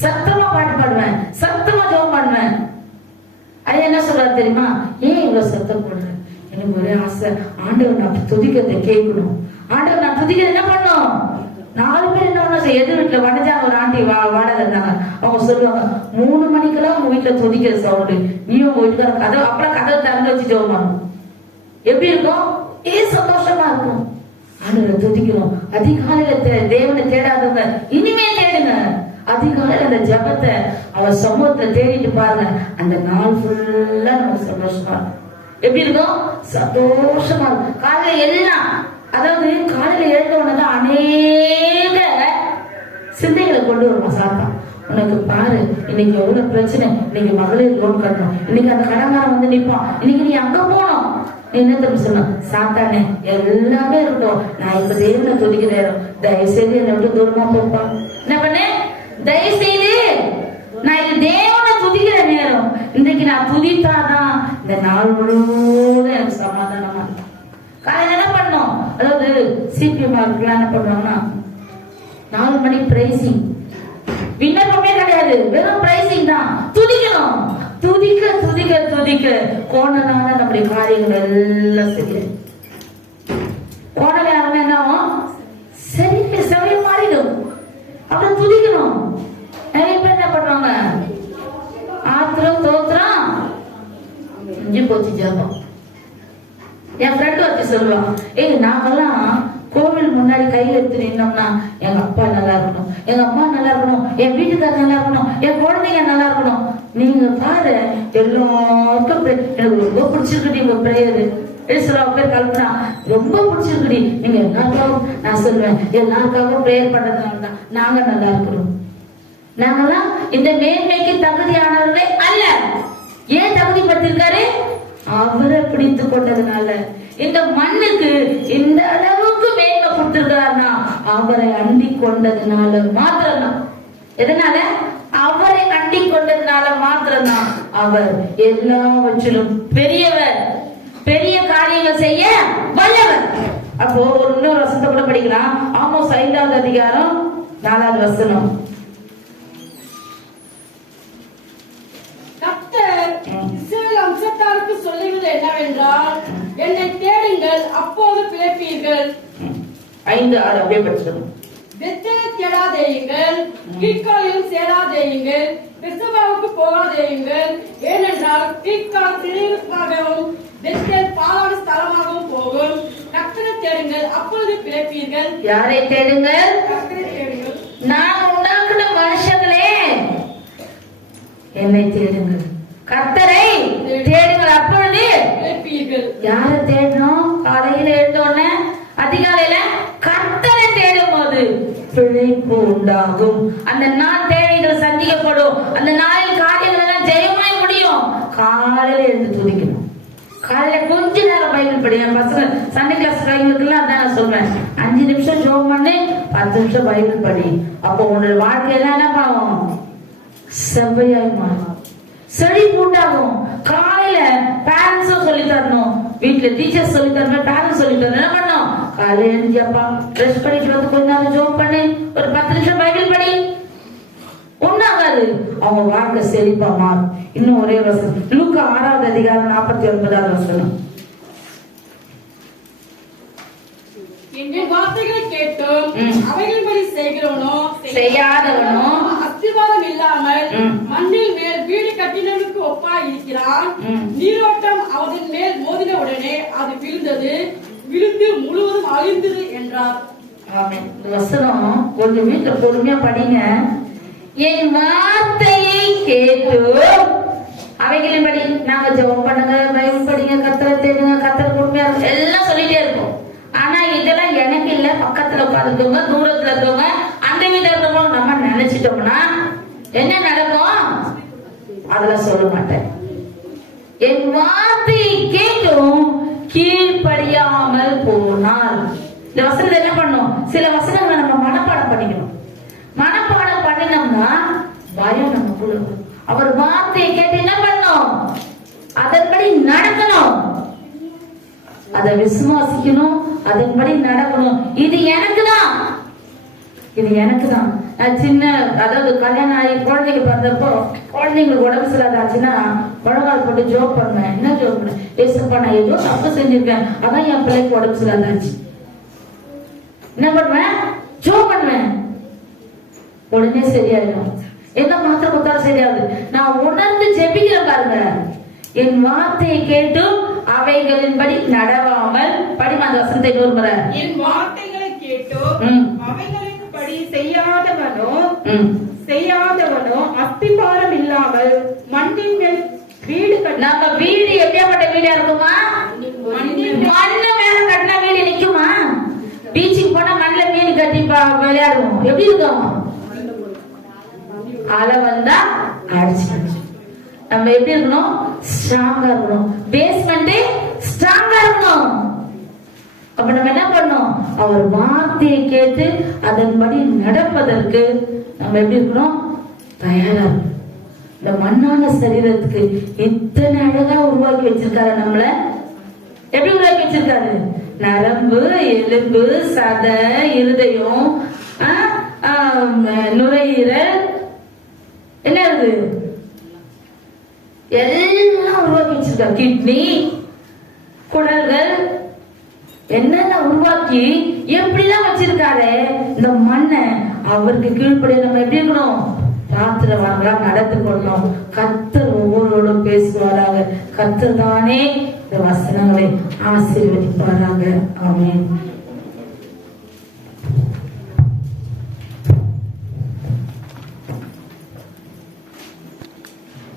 சத்தமா பாட்டு பாடுவேன், சத்தமா ஜெபம் பண்ணுவேன். அது என்ன சொல்றாரு தெரியுமா? ஏன் இவ்வளவு சத்தம் போடுறேன்? எனக்கு ஒரே ஆசை, ஆண்டவர் நான் துதிக்கிறத கேட்கணும். ஆண்டவர் நான் துதிக்கிறது என்ன பண்ணும்? 4 பேர் என்ன பண்ண எது வீட்டுல வடைஞ்சாங்க. ஒரு ஆண்டி வாடகை இருந்தாங்க. அவங்க சொல்லுவாங்க, 3 மணிக்கெல்லாம் உங்க வீட்டுல துதிக்கிற சவுண்டு, நீ உங்க வீட்டுக்கார கதவு அப்புறம் கதவை திறந்து வச்சு ஜெபம். எப்படி இருக்கும்? சந்தோஷமா இருக்கும். ஆண்டவரை துதிக்கிறோம். அதிகாலையில தேவனை தேடாதவங்க இனிமே தேடுங்க. அதிகாலையில அந்த ஜபத்தை அவர் சமூகத்துல தேடிட்டு பாருங்க. அந்த நாள் ஃபுல்லா நம்ம சந்தோஷமா இருக்கும். எப்படி இருக்கும்? சந்தோஷமா இருக்கும். காலையில எல்லாம், அதாவது காலையில எழுந்த உடனே அநேக சிந்தைகளை கொண்டு வருவோம் சாத்தான். உனக்கு பாரு, இன்னைக்கு எவ்வளவு பிரச்சனை, இன்னைக்கு மகளிர் லோன் கட்டணும், இன்னைக்கு அந்த கடன்காரன் வந்து நிற்பான், இன்னைக்கு நீ அங்க போனோம். என்ன தப்பு சொன்ன? சாத்தானே எல்லாமே இருக்கும். நான் இப்ப தேவனை துதிக்கிறேன், தயவு செய்து என்னை விட்டு தூரமா போப்பா. என்ன பண்ண? தயவு செய்து நான் இது தேவனை துதிக்கிற நேரம். இன்றைக்கு நான் துதித்தாதான் இந்த நாள் முழுவதும் எனக்கு சமாதானமா இருக்கும். காலையில என்ன பண்ணோம்? அதாவது சிபிஎம் என்ன பண்ணுவாங்கன்னா 4 மணி பிரைசிங், விண்ணப்பமே கிடையாது, வெறும் பிரைசிங் தான். துதிக்கணும். துதிக்க துதிக்க துதிக்க கோணலான நம்முடைய காரியங்கள் எல்லாம் சரி. கோணலான என்ன சரி சரி மாறிடும். அப்புறம் துதிக்கணும். நிறைய பேர் என்ன பண்ணுவாங்க? ஆத்திரம் தோத்திரம் இஞ்சி போச்சு ஜபம். என் ஃப்ரெண்ட் வச்சு சொல்லுவான், நாங்கெல்லாம் கோவில் முன்னாடி கையில் எடுத்து நின்னோம்னா எங்க அப்பா நல்லா இருக்கணும், எங்க அம்மா நல்லா இருக்கணும், என் வீட்டுக்காரர் நல்லா இருக்கணும், என் குழந்தைங்க நல்லா இருக்கணும். நீங்க பாரு, எல்லாருக்கும் எனக்கு ரொம்ப பிடிச்சிருக்குடி உங்க பிரேயரு. பேர் கல்பனா ரொம்ப பிடிச்சிருக்குடி. நீங்க எல்லாருக்காகவும், நான் சொல்லுவேன், எல்லாருக்காகவும் பிரேயர் பண்றதுனால தான் நாங்க நல்லா இருக்கிறோம். நாங்கெல்லாம் இந்த மேன்மைக்கு தகுதியானவர்களே அல்ல. ஏன் தகுதி பட்டிருக்காரு? அவரை பிடித்து கொண்டதுனால. இந்த மண்ணுக்கு இந்த அளவுக்கு மேன்மை கொடுத்திருக்காருன்னா அவரை அண்டிக் கொண்டதுனால மாத்திரம்தான். எதனால? அவரை அண்டிக் கொண்டதுனால மாத்திரம்தான். அவர் எல்லாவற்றிலும் பெரியவர், பெரிய காரியங்கள் செய்ய வல்லவர். அப்போ ஒரு இன்னொரு வசனத்தை கூட படிக்கலாம். ஆமோஸ் 5வது அதிகாரம் 4வது வசனம். அம்சத்தாருக்கு சொல்லுவது என்னவென்றால், என்னை தேடுங்கள், அப்போது பிழைப்பீர்கள். 5, 6 அப்படியே படிச்சிடும். பெத்தேலை தேடாதேயுங்கள், கீழ்காலிலும் சேராதேயுங்கள், பெர்சபாவுக்கு போகாதேயுங்கள். ஏனென்றால் கீழ்கால் திணிவுக்காகவும் பெத்தேல் பாலான ஸ்தலமாகவும் போகும். கர்த்தரை தேடுங்கள், அப்பொழுது பிழைப்பீர்கள். யாரை தேடுங்கள்? கர்த்தரை தேடுங்கள். நான் உண்டாக்குன மனுஷங்களே, என்னை தேடுங்கள், கர்த்தரை தேடுங்கள், அப்பொழுது பிழைப்பீர்கள். யாரை தேடணும்? காலையில எழுந்தோடனே அதிகாலையில கர்த்தரை தேடும் போது பிழைப்பு உண்டாகும். அந்த நாள் தேவைகள் சந்திக்கப்படும். அந்த நாளில் காரியங்கள் எல்லாம் ஜெயமாய் முடியும். காலையில எழுந்து துதிக்கணும். காலையில கொஞ்ச நேரம் பைபிள் படி. என் பசங்க சண்டே கிளாஸ் பைபிளுக்கு எல்லாம் அதான் நான் சொல்றேன். 5 நிமிஷம் ஜெபம் பண்ணு, 10 நிமிஷம் பைபிள் படி. அப்போ உன்னோட வாழ்க்கையெல்லாம் என்ன பாவம்? செவ்வையாய் மாறும், செழிப்பு உண்டாகும். காலையில பேரண்ட்ஸும் சொல்லி தரணும், வீட்டுல டீச்சர்ஸ் சொல்லி தரணும், பேரண்ட்ஸ் சொல்லி தரணும். என்ன பண்ணணும்? காலையில எழுந்தியாப்பா, ட்ரெஸ் பண்ணிட்டு வந்து கொஞ்ச நேரம் ஜோப் பண்ணு, ஒரு 10 நிமிஷம் பைபிள் படி. ஒண்ணாகாது, அவங்க வாழ்க்கை செழிப்பா மாறும். இன்னும் ஒரே வசனம், லூக்கா 6வது அதிகாரம் 49வது வசனம். என் வார்த்தைகளை கேட்டும் அவைகளின்படி செய்கிறவனோ செய்யாதவனோ அஸ்திவாரம் இல்லாமல் மண்ணில் மேல் வீடு கட்டினவனுக்கு ஒப்பாய் இருக்கிறான். நீரோட்டம் அவன் மேல் மோதின உடனே அது விழுந்து முழுவதும் அழிந்தது என்றார். ஆமென். இந்த வசனம் கொஞ்சம் வீட்டுல பொறுமையா படிங்க. என் வார்த்தையை கேட்டு அவைகளின்படி, நாங்க ஜெபம் பண்ணுங்க, பைபிள் படிங்க, கர்த்தரை தேடுங்க, கர்த்தர் பொறுமையா எல்லாம் சொல்லிட்டே இருப்போம். ஆனா இதெல்லாம் எனக்கு இல்ல, பக்கத்துல உட்கார்ந்துக்கோங்க, தூரத்துல இருக்கவங்க, அந்த வீட்டுல இருக்கவங்க நம்ம நினைச்சிட்டோம்னா என்ன நடக்கும்? அதெல்லாம் சொல்ல மாட்டேன். என் வார்த்தையை கேட்டும் கீழ்ப்படியாமல் போனால், இந்த வசனத்தை என்ன பண்ணும்? சில வசனங்களை நம்ம மனப்பாடம் பண்ணிக்கணும். மனப்பாடம் பண்ணினோம்னா பயம் நமக்குள்ள வரும். அவர் வார்த்தையை கேட்டு என்ன பண்ணும்? அதன்படி நடக்கணும், அதை விசுவாசிக்கணும், அதன்படி நடக்கணும். இது எனக்கு தான், இது எனக்கு தான். நான் சின்ன, அதாவது கல்யாணம் ஆகி குழந்தைங்க பிறந்தப்போ, குழந்தைங்களுக்கு உடம்பு சரியாதாச்சுன்னா முழங்கால் போட்டு ஜோப் பண்ணுவேன். என்ன ஜோப் பண்ணேன்? ஏசப்பா, நான் ஏதோ தப்பு செஞ்சிருக்கேன், அதான் என் பிள்ளைக்கு உடம்பு சரியாதாச்சு. என்ன பண்ணுவேன்? ஜோப் பண்ணுவேன். உடனே சரியாயிடும். என்ன மாத்திரம் கொடுத்தாலும் சரியாது. நான் உணர்ந்து ஜெபிக்கிறேன் பாருங்க. என் வார்த்தையை கேட்டு அவைகளின்படி நடவாமல், படிமா அந்த வசனத்தை இன்னொரு முறை. என் வார்த்தைகளை கேட்டோ அவைகளின்படி செய்யாதவனோ அஸ்திபாரம் இல்லாமல் மண்ணின் மேல் வீடு கட்ட. நம்ம வீடு எப்படியாப்பட்ட வீடா இருக்குமா? மண்ணு மேல கட்டின வீடு நிக்குமா? பீச்சுக்கு போனா மண்ணுல வீடு கட்டி விளையாடுவோம், எப்படி இருக்கும்? அலை வந்தா அடிச்சு. நம்ம எப்படி இருக்கணும்? ஸ்ட்ராங்கா இருக்கணும். பேஸ்மெண்ட் ஸ்ட்ராங்கா இருக்கணும். அப்ப நம்ம என்ன பண்ணோம்? அவர் வார்த்தையை கேட்டு அதன்படி நடப்பதற்கு நம்ம எப்படி இருக்கணும்? தயாரா இருக்கணும். இந்த மண்ணான சரீரத்துக்கு இத்தனை அழகா உருவாக்கி வச்சிருக்காரு. நம்மள எப்படி உருவாக்கி வச்சிருக்காரு? நரம்பு, எலும்பு, சதை, இருதயம், நுரையீரல், என்ன இருக்கு, எல்லாம் உருவாக்கி வச்சிருக்காரு. கிட்னி, குடல்கள், என்னென்ன உருவாக்கி எப்படிலாம் வச்சிருக்காரு. இந்த மண்ணை அவருக்கு கீழ்ப்படிய நம்ம எப்படி இருக்கணும்? ராத்திர வாங்கலாம் நடந்து கொள்ளணும். கர்த்தர் ஒவ்வொருவரோடும் பேசுவாராக. கர்த்தர் தானே இந்த வசனங்களை ஆசீர்வதிப்பாராக. ஆமென்.